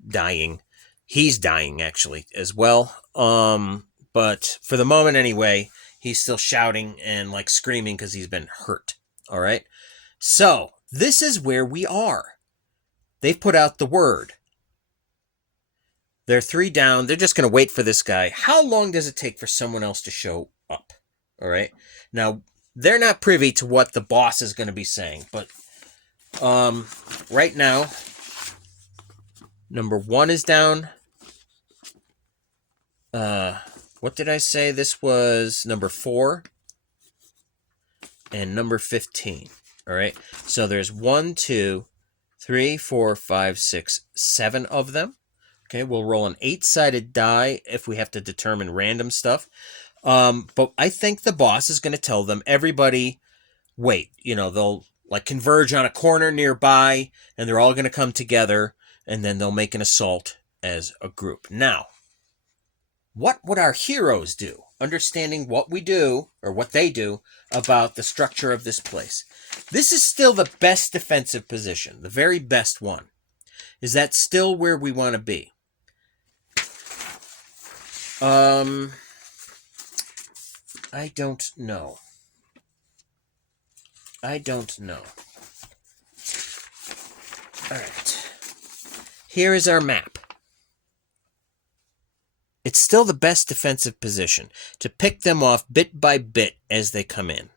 dying. He's dying, actually, as well. But for the moment, anyway, he's still shouting and, screaming because he's been hurt. All right? So, this is where we are. They've put out the word. They're 3 down. They're just going to wait for this guy. How long does it take for someone else to show up? All right. Now, they're not privy to what the boss is going to be saying. But right now, number 1 is down. What did I say? This was number 4 and number 15. All right. So there's 1, 2, 3, 4, 5, 6, 7 of them. Okay, we'll roll an 8-sided die if we have to determine random stuff. But I think the boss is going to tell them, everybody, wait. They'll like converge on a corner nearby, and they're all going to come together, and then they'll make an assault as a group. Now, what would our heroes do? Understanding what we do, or what they do, about the structure of this place. This is still the best defensive position, the very best one. Is that still where we want to be? I don't know. All right. Here is our map. It's still the best defensive position to pick them off bit by bit as they come in.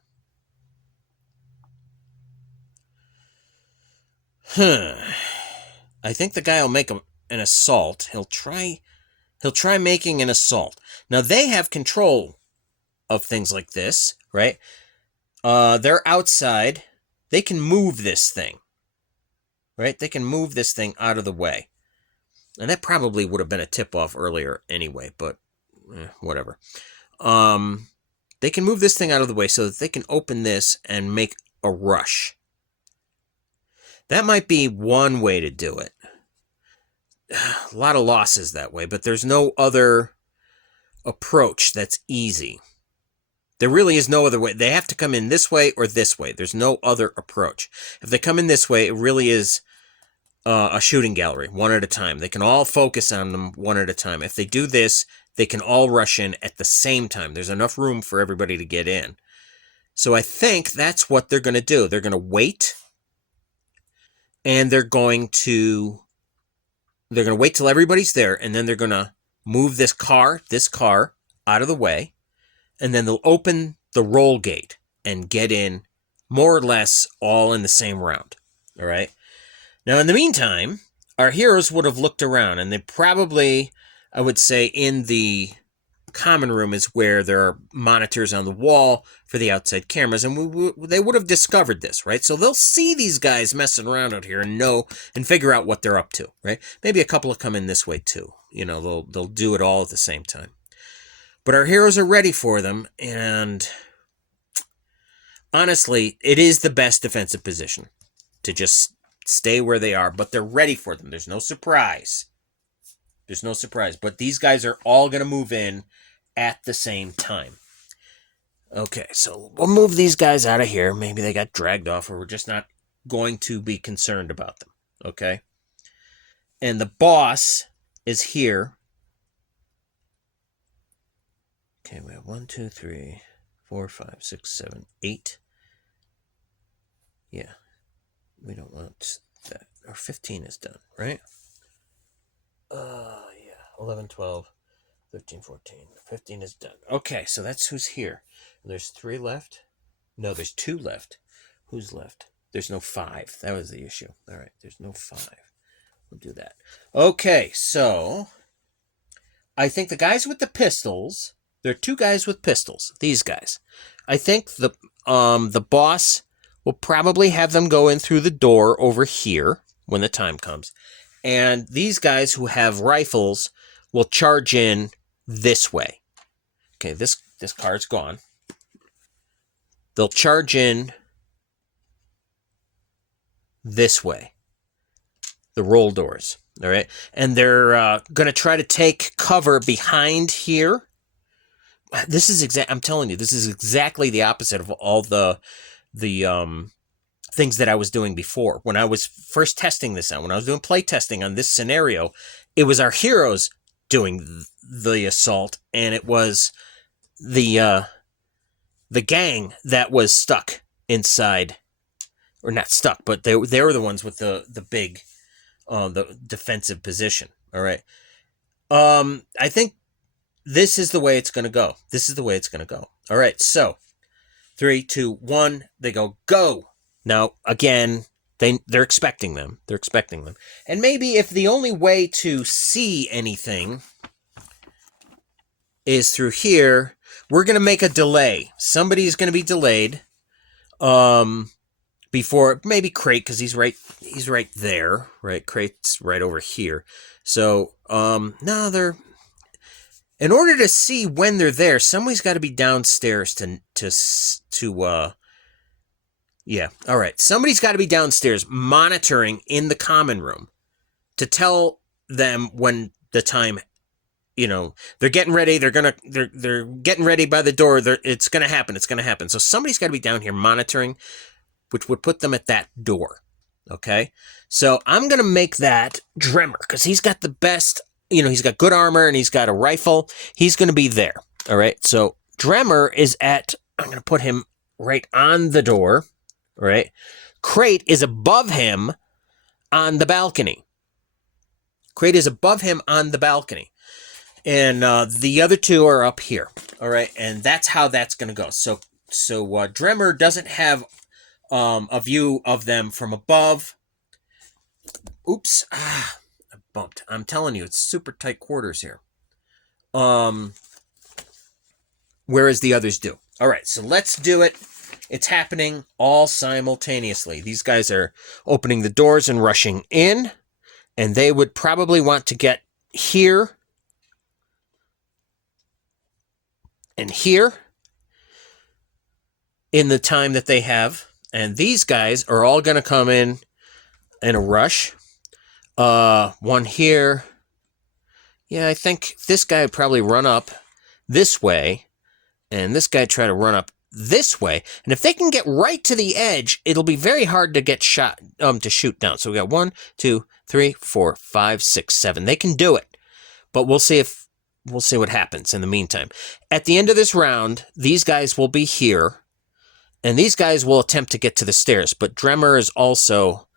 I think the guy will make an assault. He'll try making an assault. Now, they have control of things like this, right? They're outside. They can move this thing, right? They can move this thing out of the way. And that probably would have been a tip-off earlier anyway, but whatever. They can move this thing out of the way so that they can open this and make a rush. That might be one way to do it. A lot of losses that way, but there's no other approach that's easy. There really is no other way. They have to come in this way or this way. There's no other approach. If they come in this way, it really is a shooting gallery, one at a time. They can all focus on them one at a time. If they do this, they can all rush in at the same time. There's enough room for everybody to get in. So I think that's what they're going to do. They're going to wait, and they're going to wait till everybody's there, and then they're going to move this car out of the way, and then they'll open the roll gate and get in more or less all in the same round. All right? Now, in the meantime, our heroes would have looked around, and they probably, I would say, in the common room is where there are monitors on the wall for the outside cameras, and they would have discovered this, right? So they'll see these guys messing around out here and know and figure out what they're up to, right? Maybe a couple will come in this way too. They'll do it all at the same time. But our heroes are ready for them, and honestly, it is the best defensive position to just stay where they are, but they're ready for them. There's no surprise. But these guys are all going to move in at the same time. Okay, so we'll move these guys out of here. Maybe they got dragged off, or we're just not going to be concerned about them. Okay? And the boss is here. Okay, we have 1, 2, 3, 4, 5, 6, 7, 8. Yeah. We don't want that. Or 15 is done, right? Yeah. 11, 12, 13, 14. 15 is done. Okay, so that's who's here. There's 3 left. No, there's 2 left. Who's left? There's no 5. That was the issue. All right, there's no 5. We'll do that. Okay, so I think the guys with the pistols, there are 2 guys with pistols. These guys. I think the boss will probably have them go in through the door over here when the time comes. And these guys who have rifles will charge in this way. Okay, this car's gone. They'll charge in this way. The roll doors. All right? And they're going to try to take cover behind here. This is I'm telling you, this is exactly the opposite of all the things that I was doing before. When I was first testing this out, when I was doing play testing on this scenario, it was our heroes doing the assault, and it was the gang that was stuck inside, or not stuck, but they were the ones with the big the defensive position. All right. I think this is the way it's going to go. All right. So 3, 2, 1, they go. Now, again, they're expecting them. And maybe if the only way to see anything is through here. We're going to make a delay. Somebody's going to be delayed. Before maybe Crate, because he's right there, right? Crate's right over here. So, no, they're, in order to see when they're there, somebody's got to be downstairs yeah, all right. Somebody's got to be downstairs monitoring in the common room to tell them when the time, they're getting ready. They're getting ready by the door. It's gonna happen. It's gonna happen. So somebody's got to be down here monitoring, which would put them at that door. Okay? So I'm going to make that Dremmer, because he's got the best, he's got good armor, and he's got a rifle. He's going to be there. All right? So Dremmer is I'm going to put him right on the door. All right? Crate is above him on the balcony. Crate is above him on the balcony. And the other two are up here. All right? And that's how that's going to go. So Dremmer doesn't have a view of them from above. Oops. I bumped. I'm telling you, it's super tight quarters here. Whereas the others do. All right, so let's do it. It's happening all simultaneously. These guys are opening the doors and rushing in, and they would probably want to get here and here in the time that they have. And these guys are all going to come in a rush. One here. Yeah, I think this guy would probably run up this way. And this guy try to run up this way. And if they can get right to the edge, it'll be very hard to get shot, to shoot down. So we got 1, 2, 3, 4, 5, 6, 7. They can do it. But we'll see what happens in the meantime. At the end of this round, these guys will be here. And these guys will attempt to get to the stairs, but Dremmer is also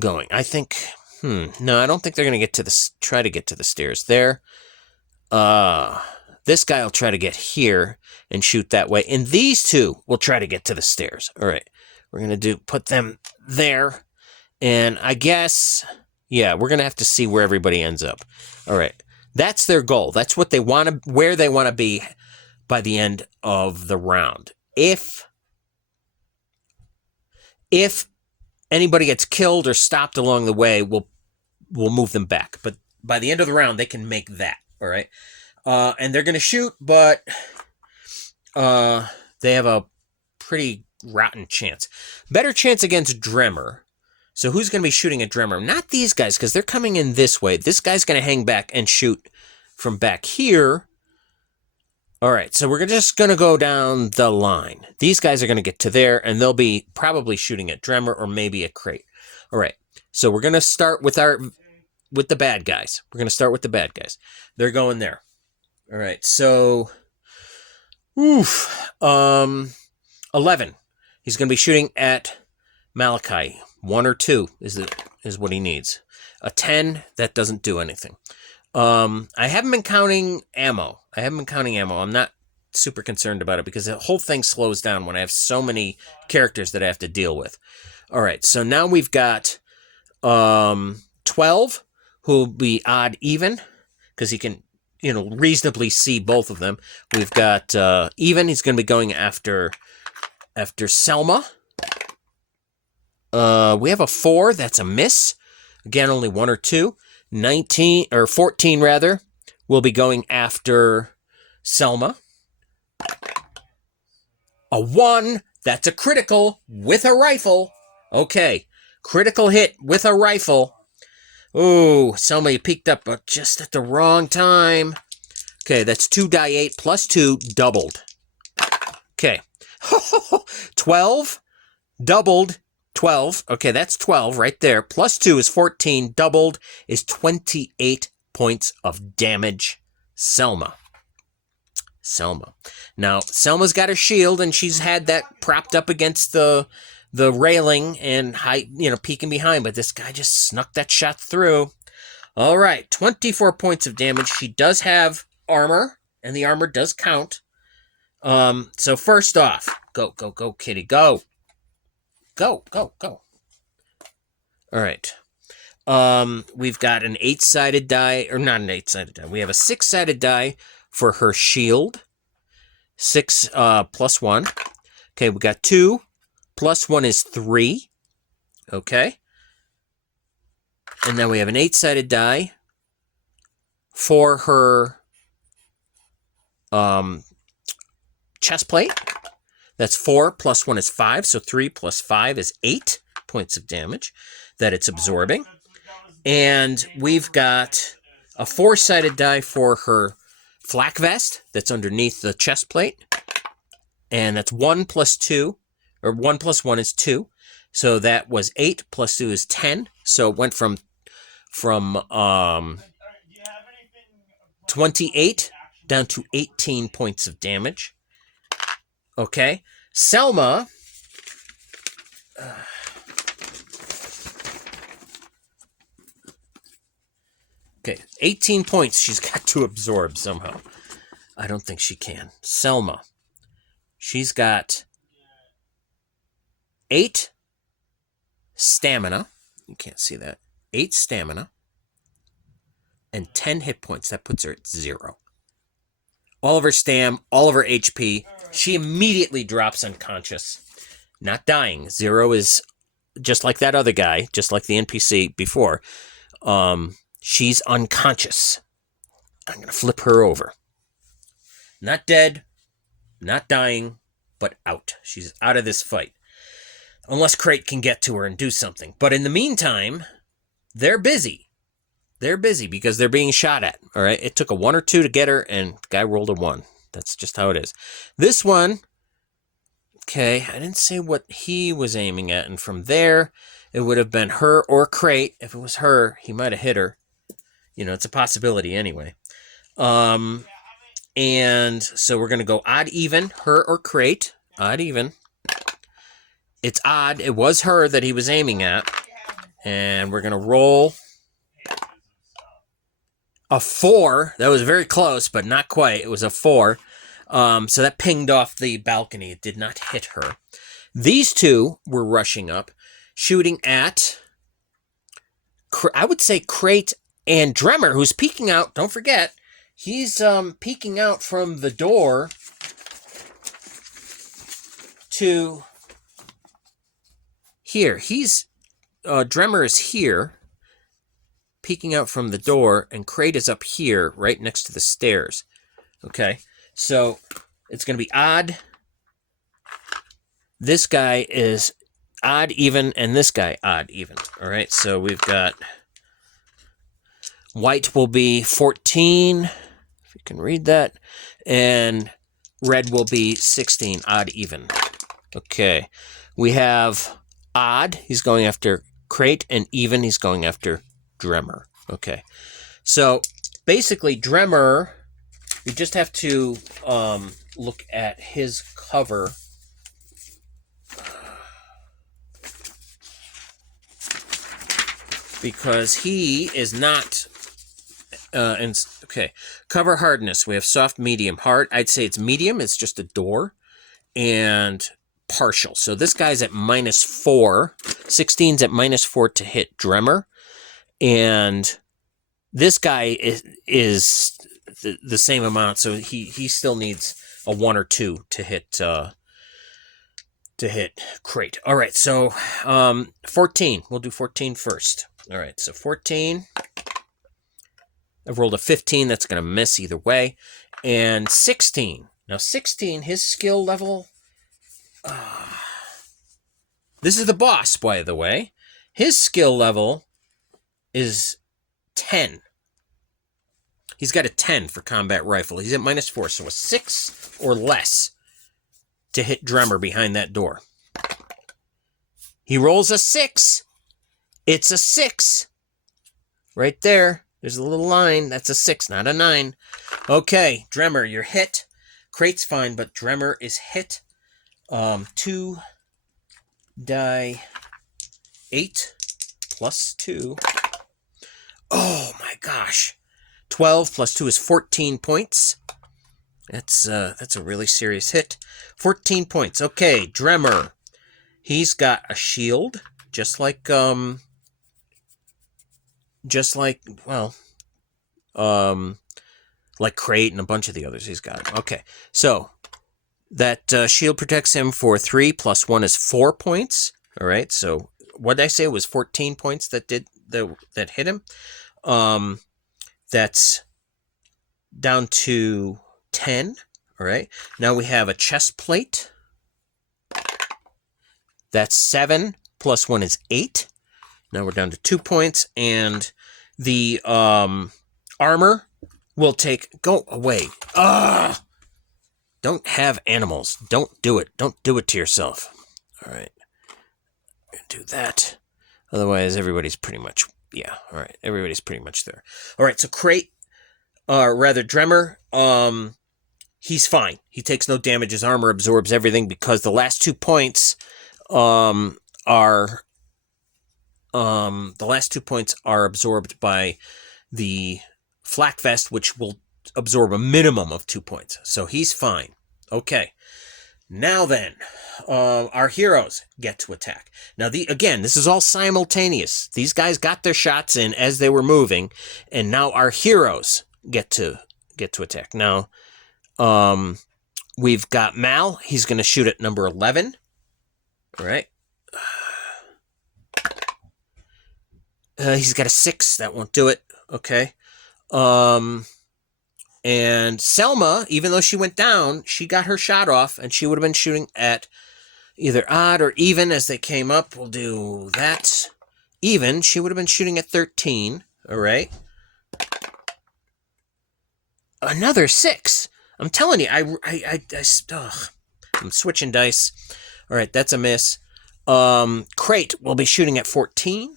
going. I think, no, I don't think they're going to try to get to the stairs there. This guy will try to get here and shoot that way. And these two will try to get to the stairs. All right, we're going to put them there. And I guess, yeah, we're going to have to see where everybody ends up. All right, that's their goal. That's what they want to, where they want to be by the end of the round. If anybody gets killed or stopped along the way, we'll move them back. But by the end of the round, they can make that. All right, and they're going to shoot, but they have a pretty rotten chance. Better chance against Dremmer. So who's going to be shooting at Dremmer? Not these guys, because they're coming in this way. This guy's going to hang back and shoot from back here. All right, so we're just going to go down the line. These guys are going to get to there, and they'll be probably shooting at Dremmer or maybe at Crate. All right, so we're going to start with the bad guys. We're going to start with the bad guys. They're going there. All right, so 11. He's going to be shooting at Malachi. 1 or 2 is what he needs. A 10, that doesn't do anything. I haven't been counting ammo. I'm not super concerned about it because the whole thing slows down when I have so many characters that I have to deal with. All right, so now we've got 12, who will be odd even because he can, reasonably see both of them. We've got even. He's going to be going after Selma. We have a 4. That's a miss. Again, only 1 or 2. 19 or 14 rather will be going after Selma. A 1, that's a critical with a rifle. Okay, critical hit with a rifle. Ooh, Selma, you peeked up just at the wrong time. Okay, that's 2 die 8 plus 2 doubled. Okay, 12 doubled. 12. Okay, that's 12 right there. Plus 2 is 14. Doubled is 28 points of damage. Selma. Now, Selma's got her shield, and she's had that propped up against the railing and peeking behind, but this guy just snuck that shot through. All right, 24 points of damage. She does have armor, and the armor does count. So first off, go, kitty, go. Go. All right. We've got an 8-sided die, or not an 8-sided die. We have a 6-sided die for her shield. 6 plus 1. Okay, we got 2. Plus 1 is 3. Okay. And then we have an 8-sided die for her chest plate. That's 4 plus 1 is 5. So 3 plus 5 is 8 points of damage that it's absorbing. And we've got a 4-sided die for her flak vest that's underneath the chest plate. And that's 1 plus 2, or 1 plus 1 is 2. So that was 8 plus 2 is 10. So it went from 28 down to 18 points of damage. Okay. Selma. Okay, 18 points she's got to absorb somehow. I don't think she can. Selma. She's got 8 stamina. You can't see that. 8 stamina. And 10 hit points. That puts her at 0. All of her stam, all of her HP. She immediately drops unconscious. Not dying. 0 is just like that other guy, just like the NPC before. She's unconscious. I'm going to flip her over. Not dead, not dying, but out. She's out of this fight. Unless Crate can get to her and do something. But in the meantime, they're busy. They're busy because they're being shot at. All right. It took a 1 or 2 to get her, and the guy rolled a 1. That's just how it is. This one, okay, I didn't say what he was aiming at. And from there, it would have been her or Crate. If it was her, he might have hit her. You know, it's a possibility anyway. And so we're going to go odd, even, her or Crate. Odd, even. It's odd. It was her that he was aiming at. And we're going to roll a 4. That was very close, but not quite. It was a 4. So that pinged off the balcony. It did not hit her. These two were rushing up, shooting at, I would say, Crate and Dremmer, who's peeking out. Don't forget, he's peeking out from the door to here. Dremmer is here, peeking out from the door, and Crate is up here, right next to the stairs. Okay, so it's going to be odd. This guy is odd, even, and this guy odd, even. All right, so we've got white will be 14, if you can read that, and red will be 16, odd, even. Okay, we have odd, he's going after Crate, and even, he's going after Dremmer. Okay, so basically Dremmer, we just have to look at his cover. Because he is not... okay, cover hardness. We have soft, medium, hard. I'd say it's medium. It's just a door. And partial. So this guy's at -4. 16's at -4 to hit Dremmer. And this guy is the same amount. So he still needs a 1 or 2 to hit Crate. All right, so 14. We'll do 14 first. All right, so 14. I've rolled a 15. That's going to miss either way. And 16. Now, 16, his skill level... this is the boss, by the way. His skill level is 10. He's got a 10 for combat rifle. He's at -4, so a 6 or less to hit Dremmer behind that door. He rolls a 6. It's a 6. Right there. There's a little line. That's a 6, not a 9. Okay, Dremmer, you're hit. Crate's fine, but Dremmer is hit. 2 die 8 plus 2. Oh my gosh. 12 plus 2 is 14 points. That's a really serious hit. 14 points. Okay, Dremmer. He's got a shield, just like like Crate and a bunch of the others he's got. Okay, so that shield protects him for 3 plus 1 is 4 points. All right, so what did I say? It was 14 points that hit him. That's down to 10. All right, now we have a chest plate. That's 7 plus 1 is 8. Now we're down to 2 points, and the armor will go away. Don't have animals. Don't do it. Don't do it to yourself. All right. Do that. Otherwise, everybody's pretty much, yeah. All right. Everybody's pretty much there. All right. So Crate, Dremmer, he's fine. He takes no damage. His armor absorbs everything because the last 2 points are absorbed by the flak vest, which will absorb a minimum of 2 points. So he's fine. Okay. Now then, our heroes get to attack. Now, again, this is all simultaneous. These guys got their shots in as they were moving, and now our heroes get to attack. Now, we've got Mal. He's going to shoot at number 11. All right. He's got a 6. That won't do it. Okay. And Selma, even though she went down, she got her shot off, and she would have been shooting at either odd or even as they came up. We'll do that. Even, she would have been shooting at 13. All right. Another 6. I'm telling you, I'm switching dice. All right, that's a miss. Crate will be shooting at 14.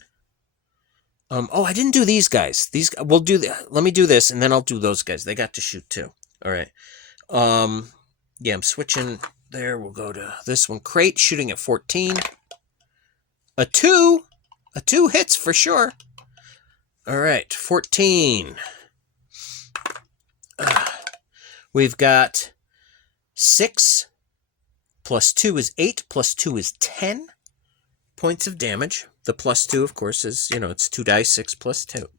I didn't do these guys. Let me do this, and then I'll do those guys. They got to shoot too. All right. Yeah, I'm switching there. We'll go to this one. Crate shooting at 14. A 2 hits for sure. All right, 14. We've got 6 plus 2 is 8 plus 2 is 10 points of damage. The plus 2, of course, is, it's 2 dice, 6 plus 2.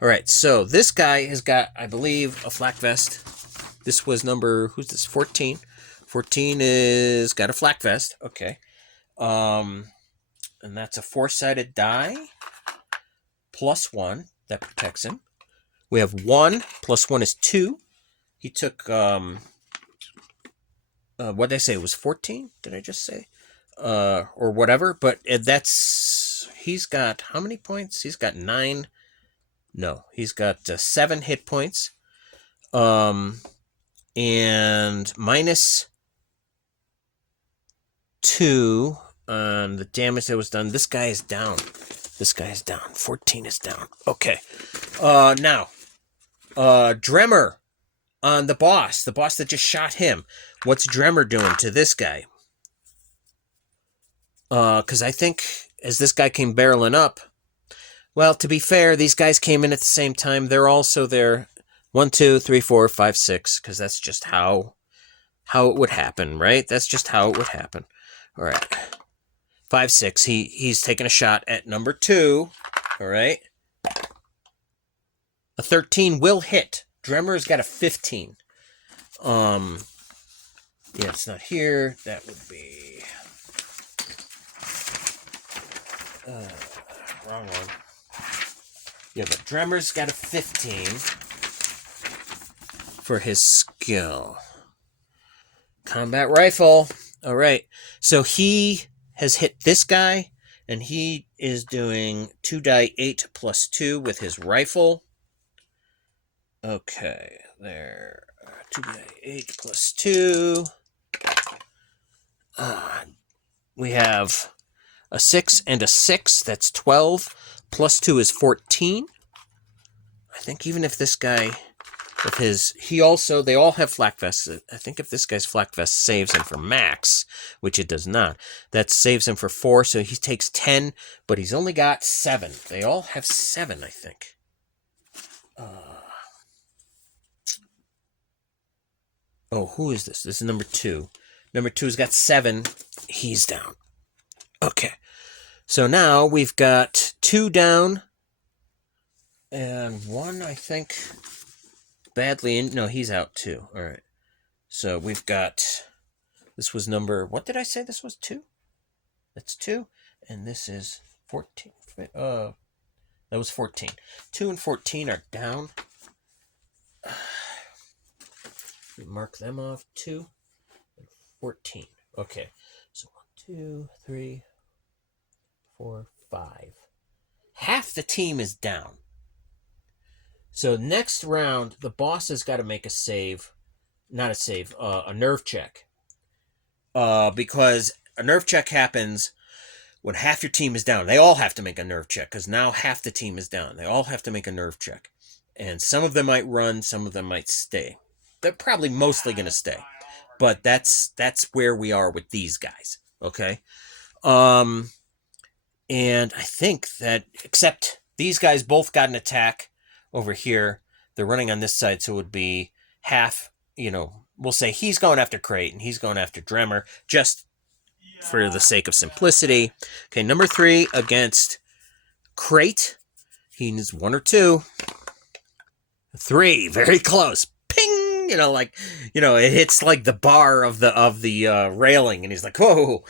All right, so this guy has got, I believe, a flak vest. This was who's this? 14. 14 is got a flak vest. Okay. And that's a 4-sided die plus 1 that protects him. We have 1 plus 1 is 2. He took, what did I say? It was 14? Did I just say? Or whatever, but he's got how many points? He's got 9. No, he's got 7 hit points. And minus 2 on the damage that was done. This guy is down. 14 is down. Okay. Now, Dremmer on the boss that just shot him. What's Dremmer doing to this guy? Because I think as this guy came barreling up, well, to be fair, these guys came in at the same time. They're also there. 1, 2, 3, 4, 5, 6, because that's just how it would happen, right? That's just how it would happen. All right. 5, 6. He's taking a shot at number 2. All right. A 13 will hit. Dremmer's got a 15. Yeah, it's not here. That would be wrong one. Yeah, but Dremmer's got a 15 for his skill. Combat rifle. All right. So he has hit this guy, and he is doing 2 die 8 plus 2 with his rifle. Okay, there. 2 die 8 plus 2. We have a 6 and a 6. That's 12. Plus 2 is 14. I think even if this guy, they all have flak vests. I think if this guy's flak vest saves him for max, which it does not, that saves him for 4, so he takes 10, but he's only got 7. They all have 7, I think. Who is this? This is number 2. Number 2's got 7. He's down. Okay. So now we've got 2 down. And 1, I think, badly in. No, he's out too. All right. So we've got. This was number. What did I say? This was 2. That's 2, and this is 14. That was 14. 2 and 14 are down. Mark them off. 2 and 14. Okay. So 1, 2, 3, 4, 5. Half the team is down. So next round, the boss has got to make a save. Not a save, a nerve check. Because a nerve check happens when half your team is down. They all have to make a nerve check because now half the team is down. They all have to make a nerve check. And some of them might run, some of them might stay. They're probably mostly going to stay. But that's where we are with these guys. Okay? And I think that, except these guys both got an attack over here. They're running on this side, so it would be half, we'll say he's going after Crate and he's going after Dremmer, just for the sake of simplicity. Okay, number 3 against Crate. He needs 1 or 2. 3, very close. Ping! It hits like the bar of the railing, and he's like, whoa.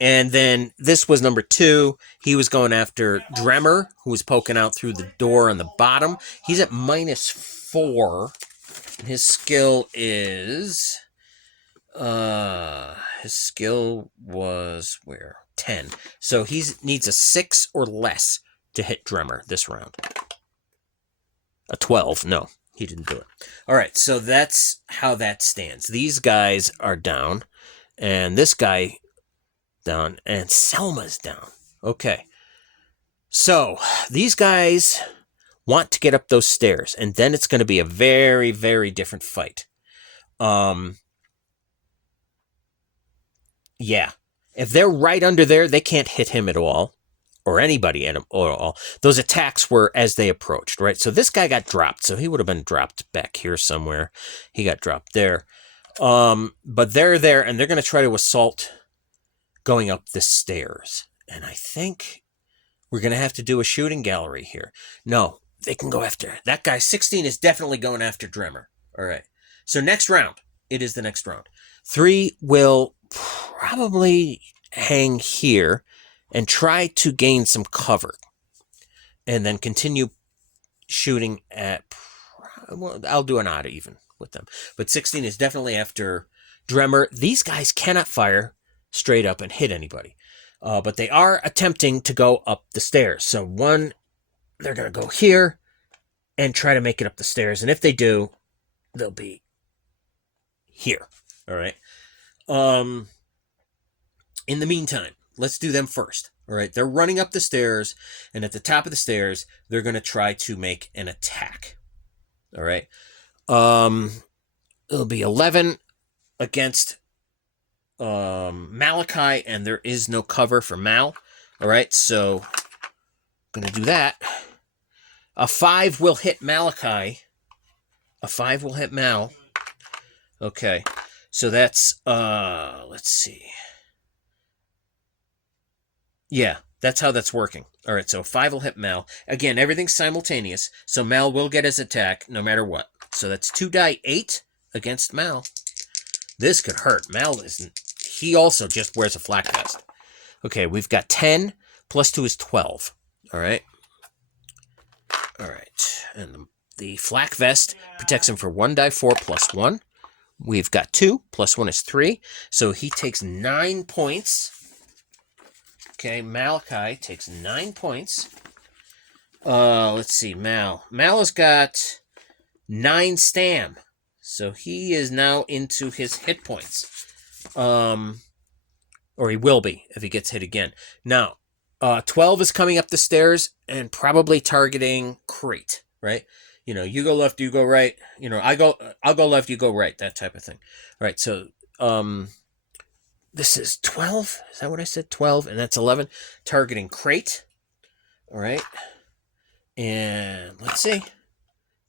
And then this was number 2. He was going after Dremmer, who was poking out through the door on the bottom. He's at -4. His skill is... his skill was where? 10. So he needs a 6 or less to hit Dremmer this round. A 12. No, he didn't do it. All right, so that's how that stands. These guys are down, and this guy down, and Selma's down. Okay. So these guys want to get up those stairs, and then it's going to be a very, very different fight. Yeah. If they're right under there, they can't hit him at all, or anybody at him at all. Those attacks were as they approached, right? So this guy got dropped, so he would have been dropped back here somewhere. He got dropped there. But they're there, and they're going to try to assault going up the stairs. And I think we're going to have to do a shooting gallery here. No, they can go after... That guy, 16, is definitely going after Dremmer. All right. So next round. It is the next round. 3 will probably hang here and try to gain some cover. And then continue shooting at... Well, I'll do an odd even with them. But 16 is definitely after Dremmer. These guys cannot fire straight up and hit anybody. But they are attempting to go up the stairs. So they're going to go here and try to make it up the stairs. And if they do, they'll be here. All right. In the meantime, let's do them first. All right. They're running up the stairs, and at the top of the stairs, they're going to try to make an attack. All right. It'll be 11 against Malachi, and there is no cover for Mal. All right, so I'm going to do that. A 5 will hit Malachi. A 5 will hit Mal. Okay, so that's, let's see. Yeah, that's how that's working. All right, so 5 will hit Mal. Again, everything's simultaneous, so Mal will get his attack no matter what. So that's 2 die 8 against Mal. This could hurt. Mal isn't... He also just wears a flak vest. Okay, we've got 10 plus 2 is 12. All right. All right. And the flak vest protects him for 1 die 4 plus 1. We've got 2 plus 1 is 3. So he takes 9 points. Okay, Malachi takes 9 points. Let's see, Mal. Mal has got 9 stam. So he is now into his hit points. Or he will be if he gets hit again. Now, 12 is coming up the stairs and probably targeting Crate, right? You go left, you go right. I'll go left, you go right, that type of thing. All right, so this is 12. Is that what I said? 12, and that's 11. Targeting Crate. All right. And let's see.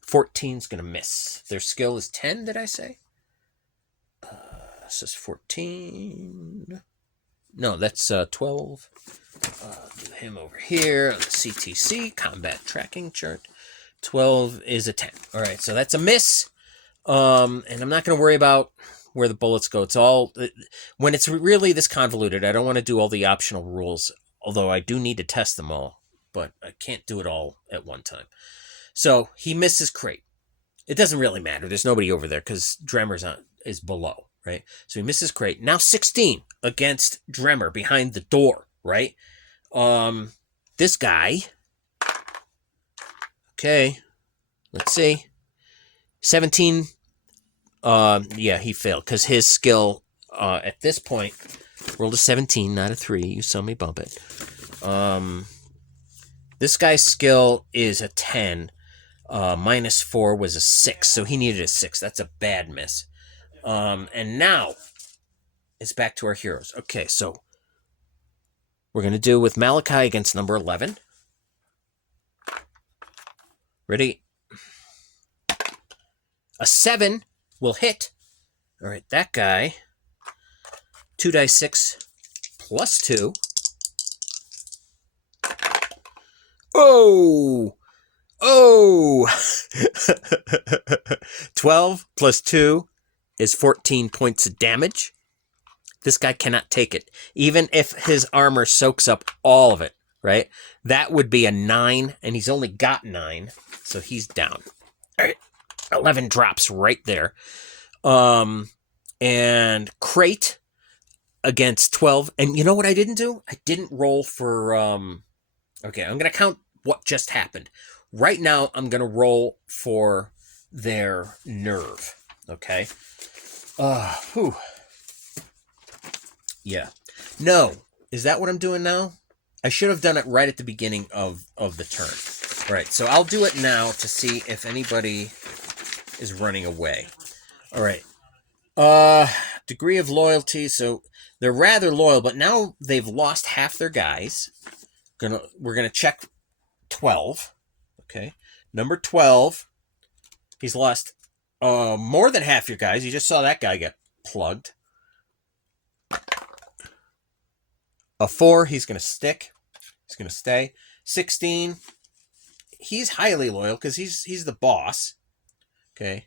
14's going to miss. Their skill is 10, did I say? This is 14. No, that's 12. Do him over here on the CTC, Combat Tracking Chart. 12 is a 10. All right, so that's a miss. And I'm not going to worry about where the bullets go. It's all, when it's really this convoluted, I don't want to do all the optional rules, although I do need to test them all, but I can't do it all at one time. So he misses crate. It doesn't really matter. There's nobody over there because Dremmer's is below, right? So he misses crate. Now 16 against Dremmer behind the door, right? This guy. Okay. Let's see. 17. Yeah, he failed because his skill at this point rolled a 17, not a 3. You saw me bump it. This guy's skill is a 10. Minus 4 was a 6, so he needed a 6. That's a bad miss. And now it's back to our heroes. Okay, so we're going to do with Malachi against number 11. Ready? A 7 will hit. All right, that guy. 2 dice 6 plus 2. Oh! Oh! 12 plus 2 is 14 points of damage. This guy cannot take it. Even if his armor soaks up all of it, right? That would be a 9, and he's only got 9, so he's down. All right, 11 drops right there. And crate against 12. And you know what I didn't do? I didn't roll for... Okay, I'm going to count what just happened. Right now, I'm going to roll for their nerve. Okay? Whew. Yeah. No. Is that what I'm doing now? I should have done it right at the beginning of the turn. All right, so I'll do it now to see if anybody is running away. All right. Degree of loyalty. So they're rather loyal, but now they've lost half their guys. We're gonna check 12. Okay. Number 12. He's lost more than half your guys. You just saw that guy get plugged. A 4, he's gonna stick. He's gonna stay. 16. He's highly loyal because he's the boss. Okay.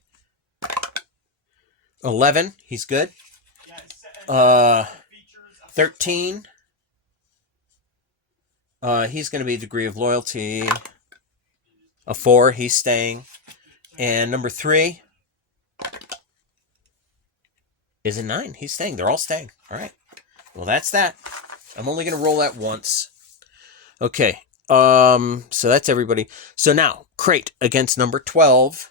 11, he's good. 13. He's going to be degree of loyalty. A 4, he's staying. And number 3 is a 9. He's staying. They're all staying. All right. Well, that's that. I'm only going to roll that once. Okay. So that's everybody. So now, crate against number 12.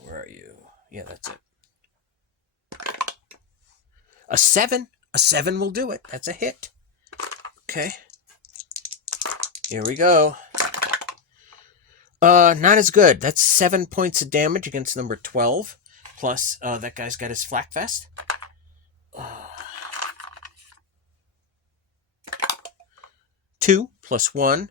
Where are you? Yeah, that's it. A 7. A 7 will do it. That's a hit. Okay. Here we go. Not as good. That's 7 points of damage against number 12. Plus, that guy's got his flak vest. 2 plus 1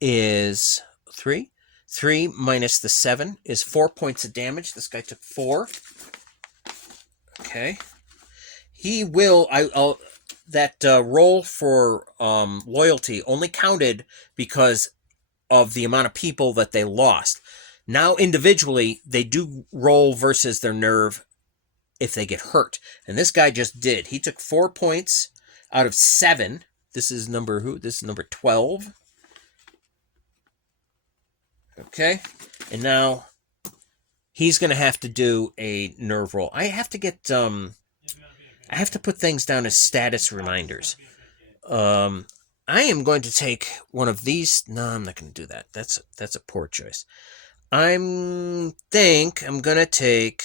is 3. 3 minus the 7 is 4 points of damage. This guy took 4. Okay. He will... That roll for loyalty only counted because of the amount of people that they lost. Now, individually, they do roll versus their nerve if they get hurt. And this guy just did. He took 4 points out of 7. This is number who? This is number 12. Okay. And now he's going to have to do a nerve roll. I have to get... I have to put things down as status reminders. I am going to take one of these. No, I'm not going to do that. That's a poor choice. Think I'm going to take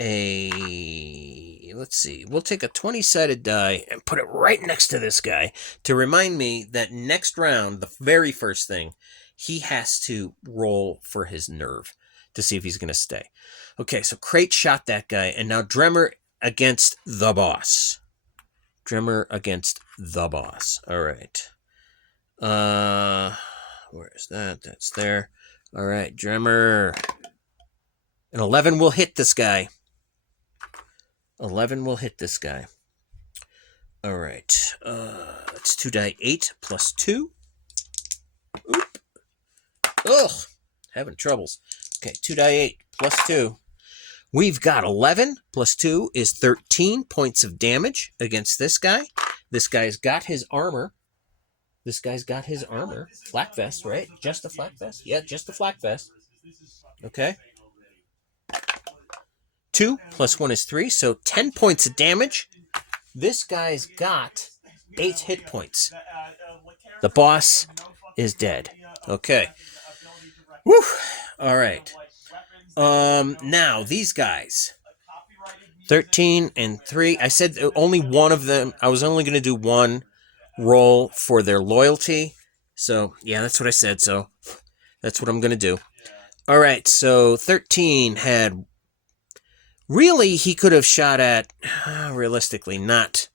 a... Let's see. We'll take a 20-sided die and put it right next to this guy to remind me that next round, the very first thing, he has to roll for his nerve to see if he's going to stay. Okay, so Crate shot that guy, and now Dremmer against the boss. Dremmer against the boss. All right. Where is that? That's there. All right, Dremmer. An 11 will hit this guy. 11 will hit this guy. All right. It's 2 die 8 plus 2. Oop. Ugh, having troubles. Okay, 2 die 8 plus 2. We've got 11 plus 2 is 13 points of damage against this guy. This guy's got his armor. Flak vest, right? Just a flak vest? Yeah, just a flak vest. Okay. 2 plus 1 is 3, so 10 points of damage. This guy's got 8 hit points. The boss is dead. Okay. Whew. All right. Now, these guys. 13 and 3. I said only one of them. I was only going to do one roll for their loyalty. So, yeah, that's what I said. So, that's what I'm going to do. All right, so 13 had... Really, he could have shot at... realistically, not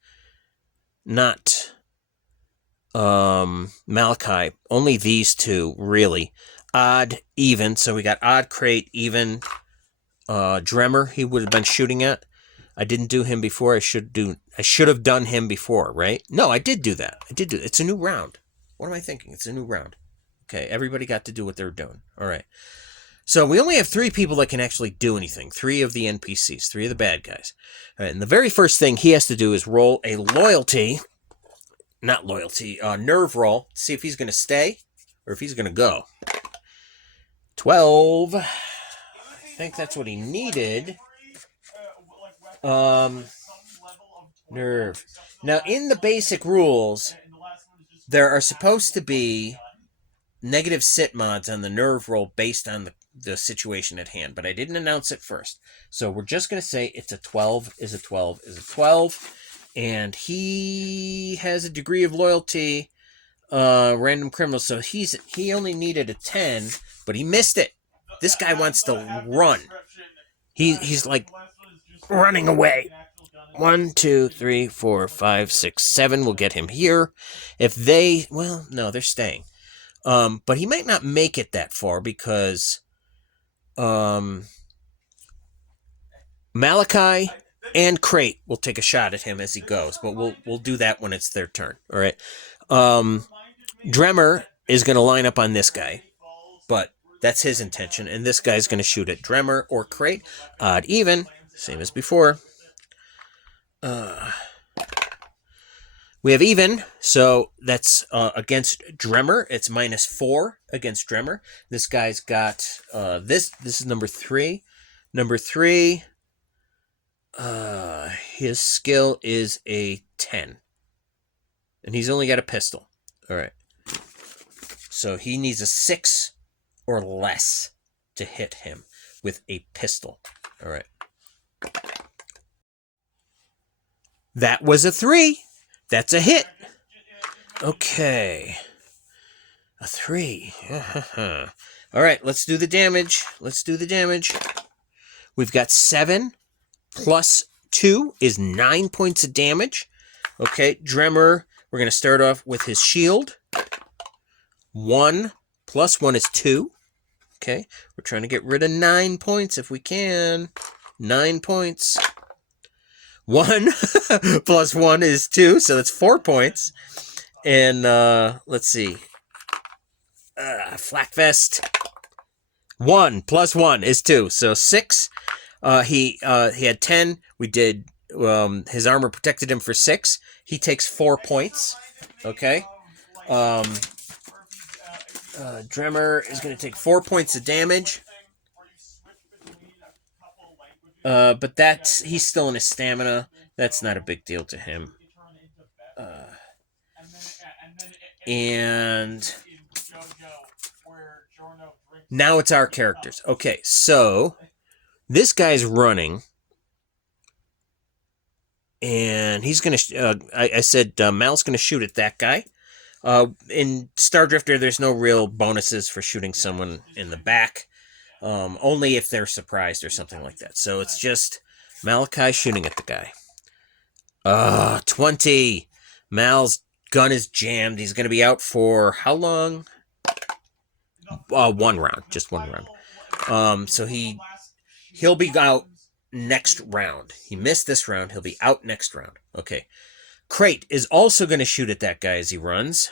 Malachi. Only these two, really. Odd, even. So we got odd, crate, even. Dremmer, he would have been shooting at. I didn't do him before. I should have done him before, right? No, I did do that. It's a new round. What am I thinking? It's a new round. Okay, everybody got to do what they're doing. All right. So we only have 3 people that can actually do anything. 3 of the NPCs, 3 of the bad guys. All right, and the very first thing he has to do is roll a nerve roll, to see if he's going to stay or if he's going to go. 12. I think that's what he needed. Nerve. Now, in the basic rules, there are supposed to be negative sit mods on the nerve roll based on the situation at hand, but I didn't announce it first. So we're just going to say it's a 12, is a 12, is a 12, and he has a degree of loyalty, random criminal, so he only needed a 10, but he missed it. This guy wants to run. He's like running away. 1, 2, 3, 4, 5, 6, 7 will get him here. If they, well, no, they're staying. But he might not make it that far because Malachi and Crate will take a shot at him as he goes, but we'll do that when it's their turn. All right. Dremmer is going to line up on this guy, but that's his intention, and this guy's going to shoot at Dremmer or Crate. Odd, even, same as before. We have even, so that's against Dremmer. It's -4 against Dremmer. This guy's got this is number 3. Number 3, his skill is a 10. And he's only got a pistol. All right. So he needs a 6 or less to hit him with a pistol. All right. That was a 3. That's a hit. Okay. A 3. All right, let's do the damage. We've got 7 plus 2 is 9 points of damage. Okay, Dremmer, we're going to start off with his shield. 1 plus 1 is 2. Okay, we're trying to get rid of 9 points if we can. 9 points. 1 plus 1 is 2, so that's 4 points. And let's see. Flak vest. 1 plus 1 is 2, so 6. He had 10. We did his armor protected him for 6. He takes 4 points. Okay. Dremmer is going to take 4 points of damage. But he's still in his stamina. That's not a big deal to him. And now it's our characters. Okay, so this guy's running. And he's going to... I said Mal's going to shoot at that guy. In Stardrifter, there's no real bonuses for shooting someone in the back. Only if they're surprised or something like that. So it's just Malachi shooting at the guy. 20. Mal's gun is jammed. He's going to be out for how long? 1 round. Just 1 round. So he'll be out next round. He missed this round. He'll be out next round. Okay. Crate is also going to shoot at that guy as he runs.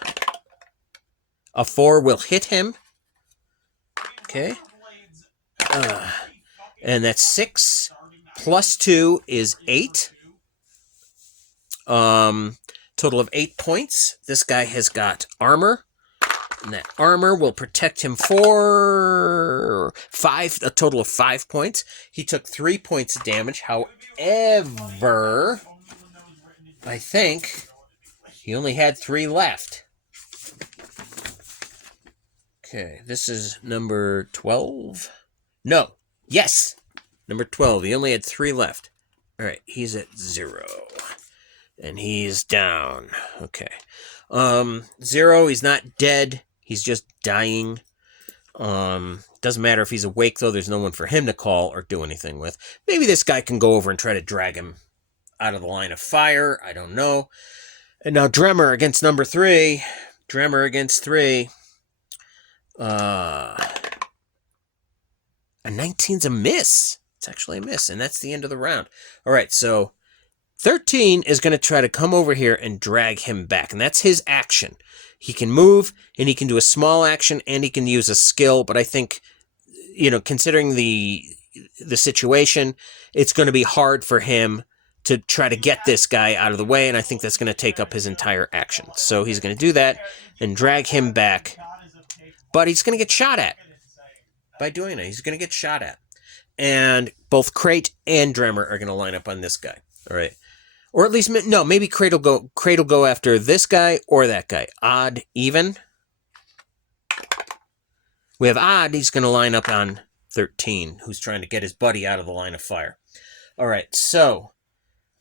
A 4 will hit him. Okay. And that's 6 plus 2 is 8. Total of 8 points. This guy has got armor. And that armor will protect him for a total of 5 points. He took 3 points of damage. However, I think he only had 3 left. Okay, this is number 12. No. Yes. Number 12. He only had 3 left. All right, he's at 0. And he's down. Okay. 0, he's not dead. He's just dying. Doesn't matter if he's awake, though. There's no one for him to call or do anything with. Maybe this guy can go over and try to drag him out of the line of fire. I don't know. And now Dremmer against number 3. Dremmer against 3. A 19's a miss. It's actually a miss, and that's the end of the round. All right, so 13 is going to try to come over here and drag him back, and that's his action. He can move, and he can do a small action, and he can use a skill, but I think, considering the situation, it's going to be hard for him to try to get this guy out of the way, and I think that's going to take up his entire action. So he's going to do that and drag him back, but he's going to get shot at. By doing it, he's going to get shot at. And both Crate and Dremmer are going to line up on this guy. All right. Or at least, no, maybe Crate will go after this guy or that guy. Odd, even. We have Odd. He's going to line up on 13, who's trying to get his buddy out of the line of fire. All right. So,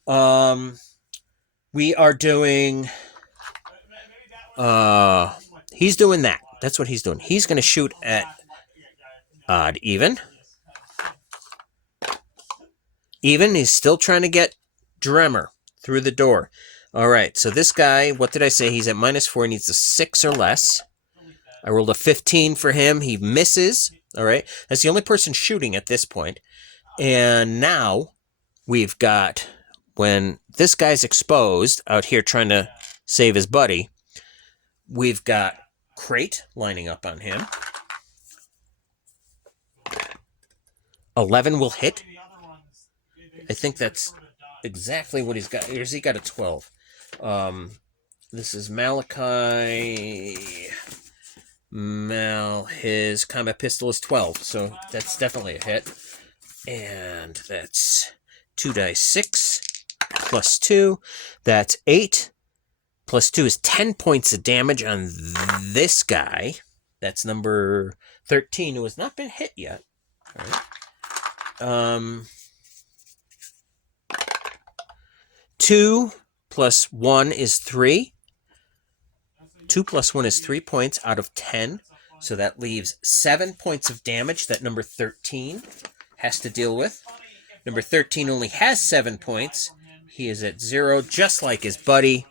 we are doing... he's doing that. That's what he's doing. He's going to shoot at Odd, even. Even, he's still trying to get Dremmer through the door. All right, so this guy, what did I say? He's at -4. He needs a 6 or less. I rolled a 15 for him. He misses. All right, that's the only person shooting at this point. And now we've got, when this guy's exposed out here trying to save his buddy, we've got Crate lining up on him. 11 will hit. I think that's exactly what he's got. Here's he got a 12. This is Malachi. His combat pistol is 12, so that's definitely a hit. And that's 2 dice 6 plus 2. That's 8. Plus 2 is 10 points of damage on this guy. That's number 13, who has not been hit yet. All right. 2 plus 1 is 3. 2 plus 1 is 3 points out of 10. So that leaves 7 points of damage that number 13 has to deal with. Number 13 only has 7 points. He is at 0, just like his buddy.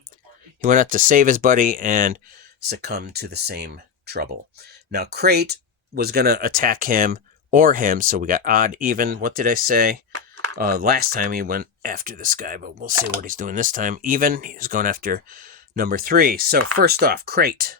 He went out to save his buddy and succumbed to the same trouble. Now, Crate was going to attack him or him, so we got odd, even. What did I say? Last time he went after this guy, but we'll see what he's doing this time. Even, he's going after number 3. So, first off, Crate.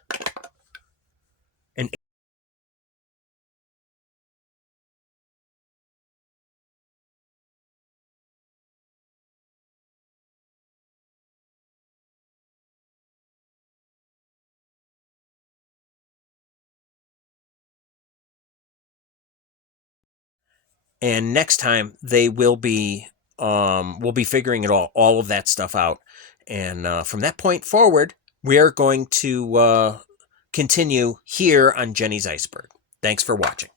And next time they will be, we'll be figuring it all of that stuff out. And from that point forward, we are going to continue here on Jenny's Iceberg. Thanks for watching.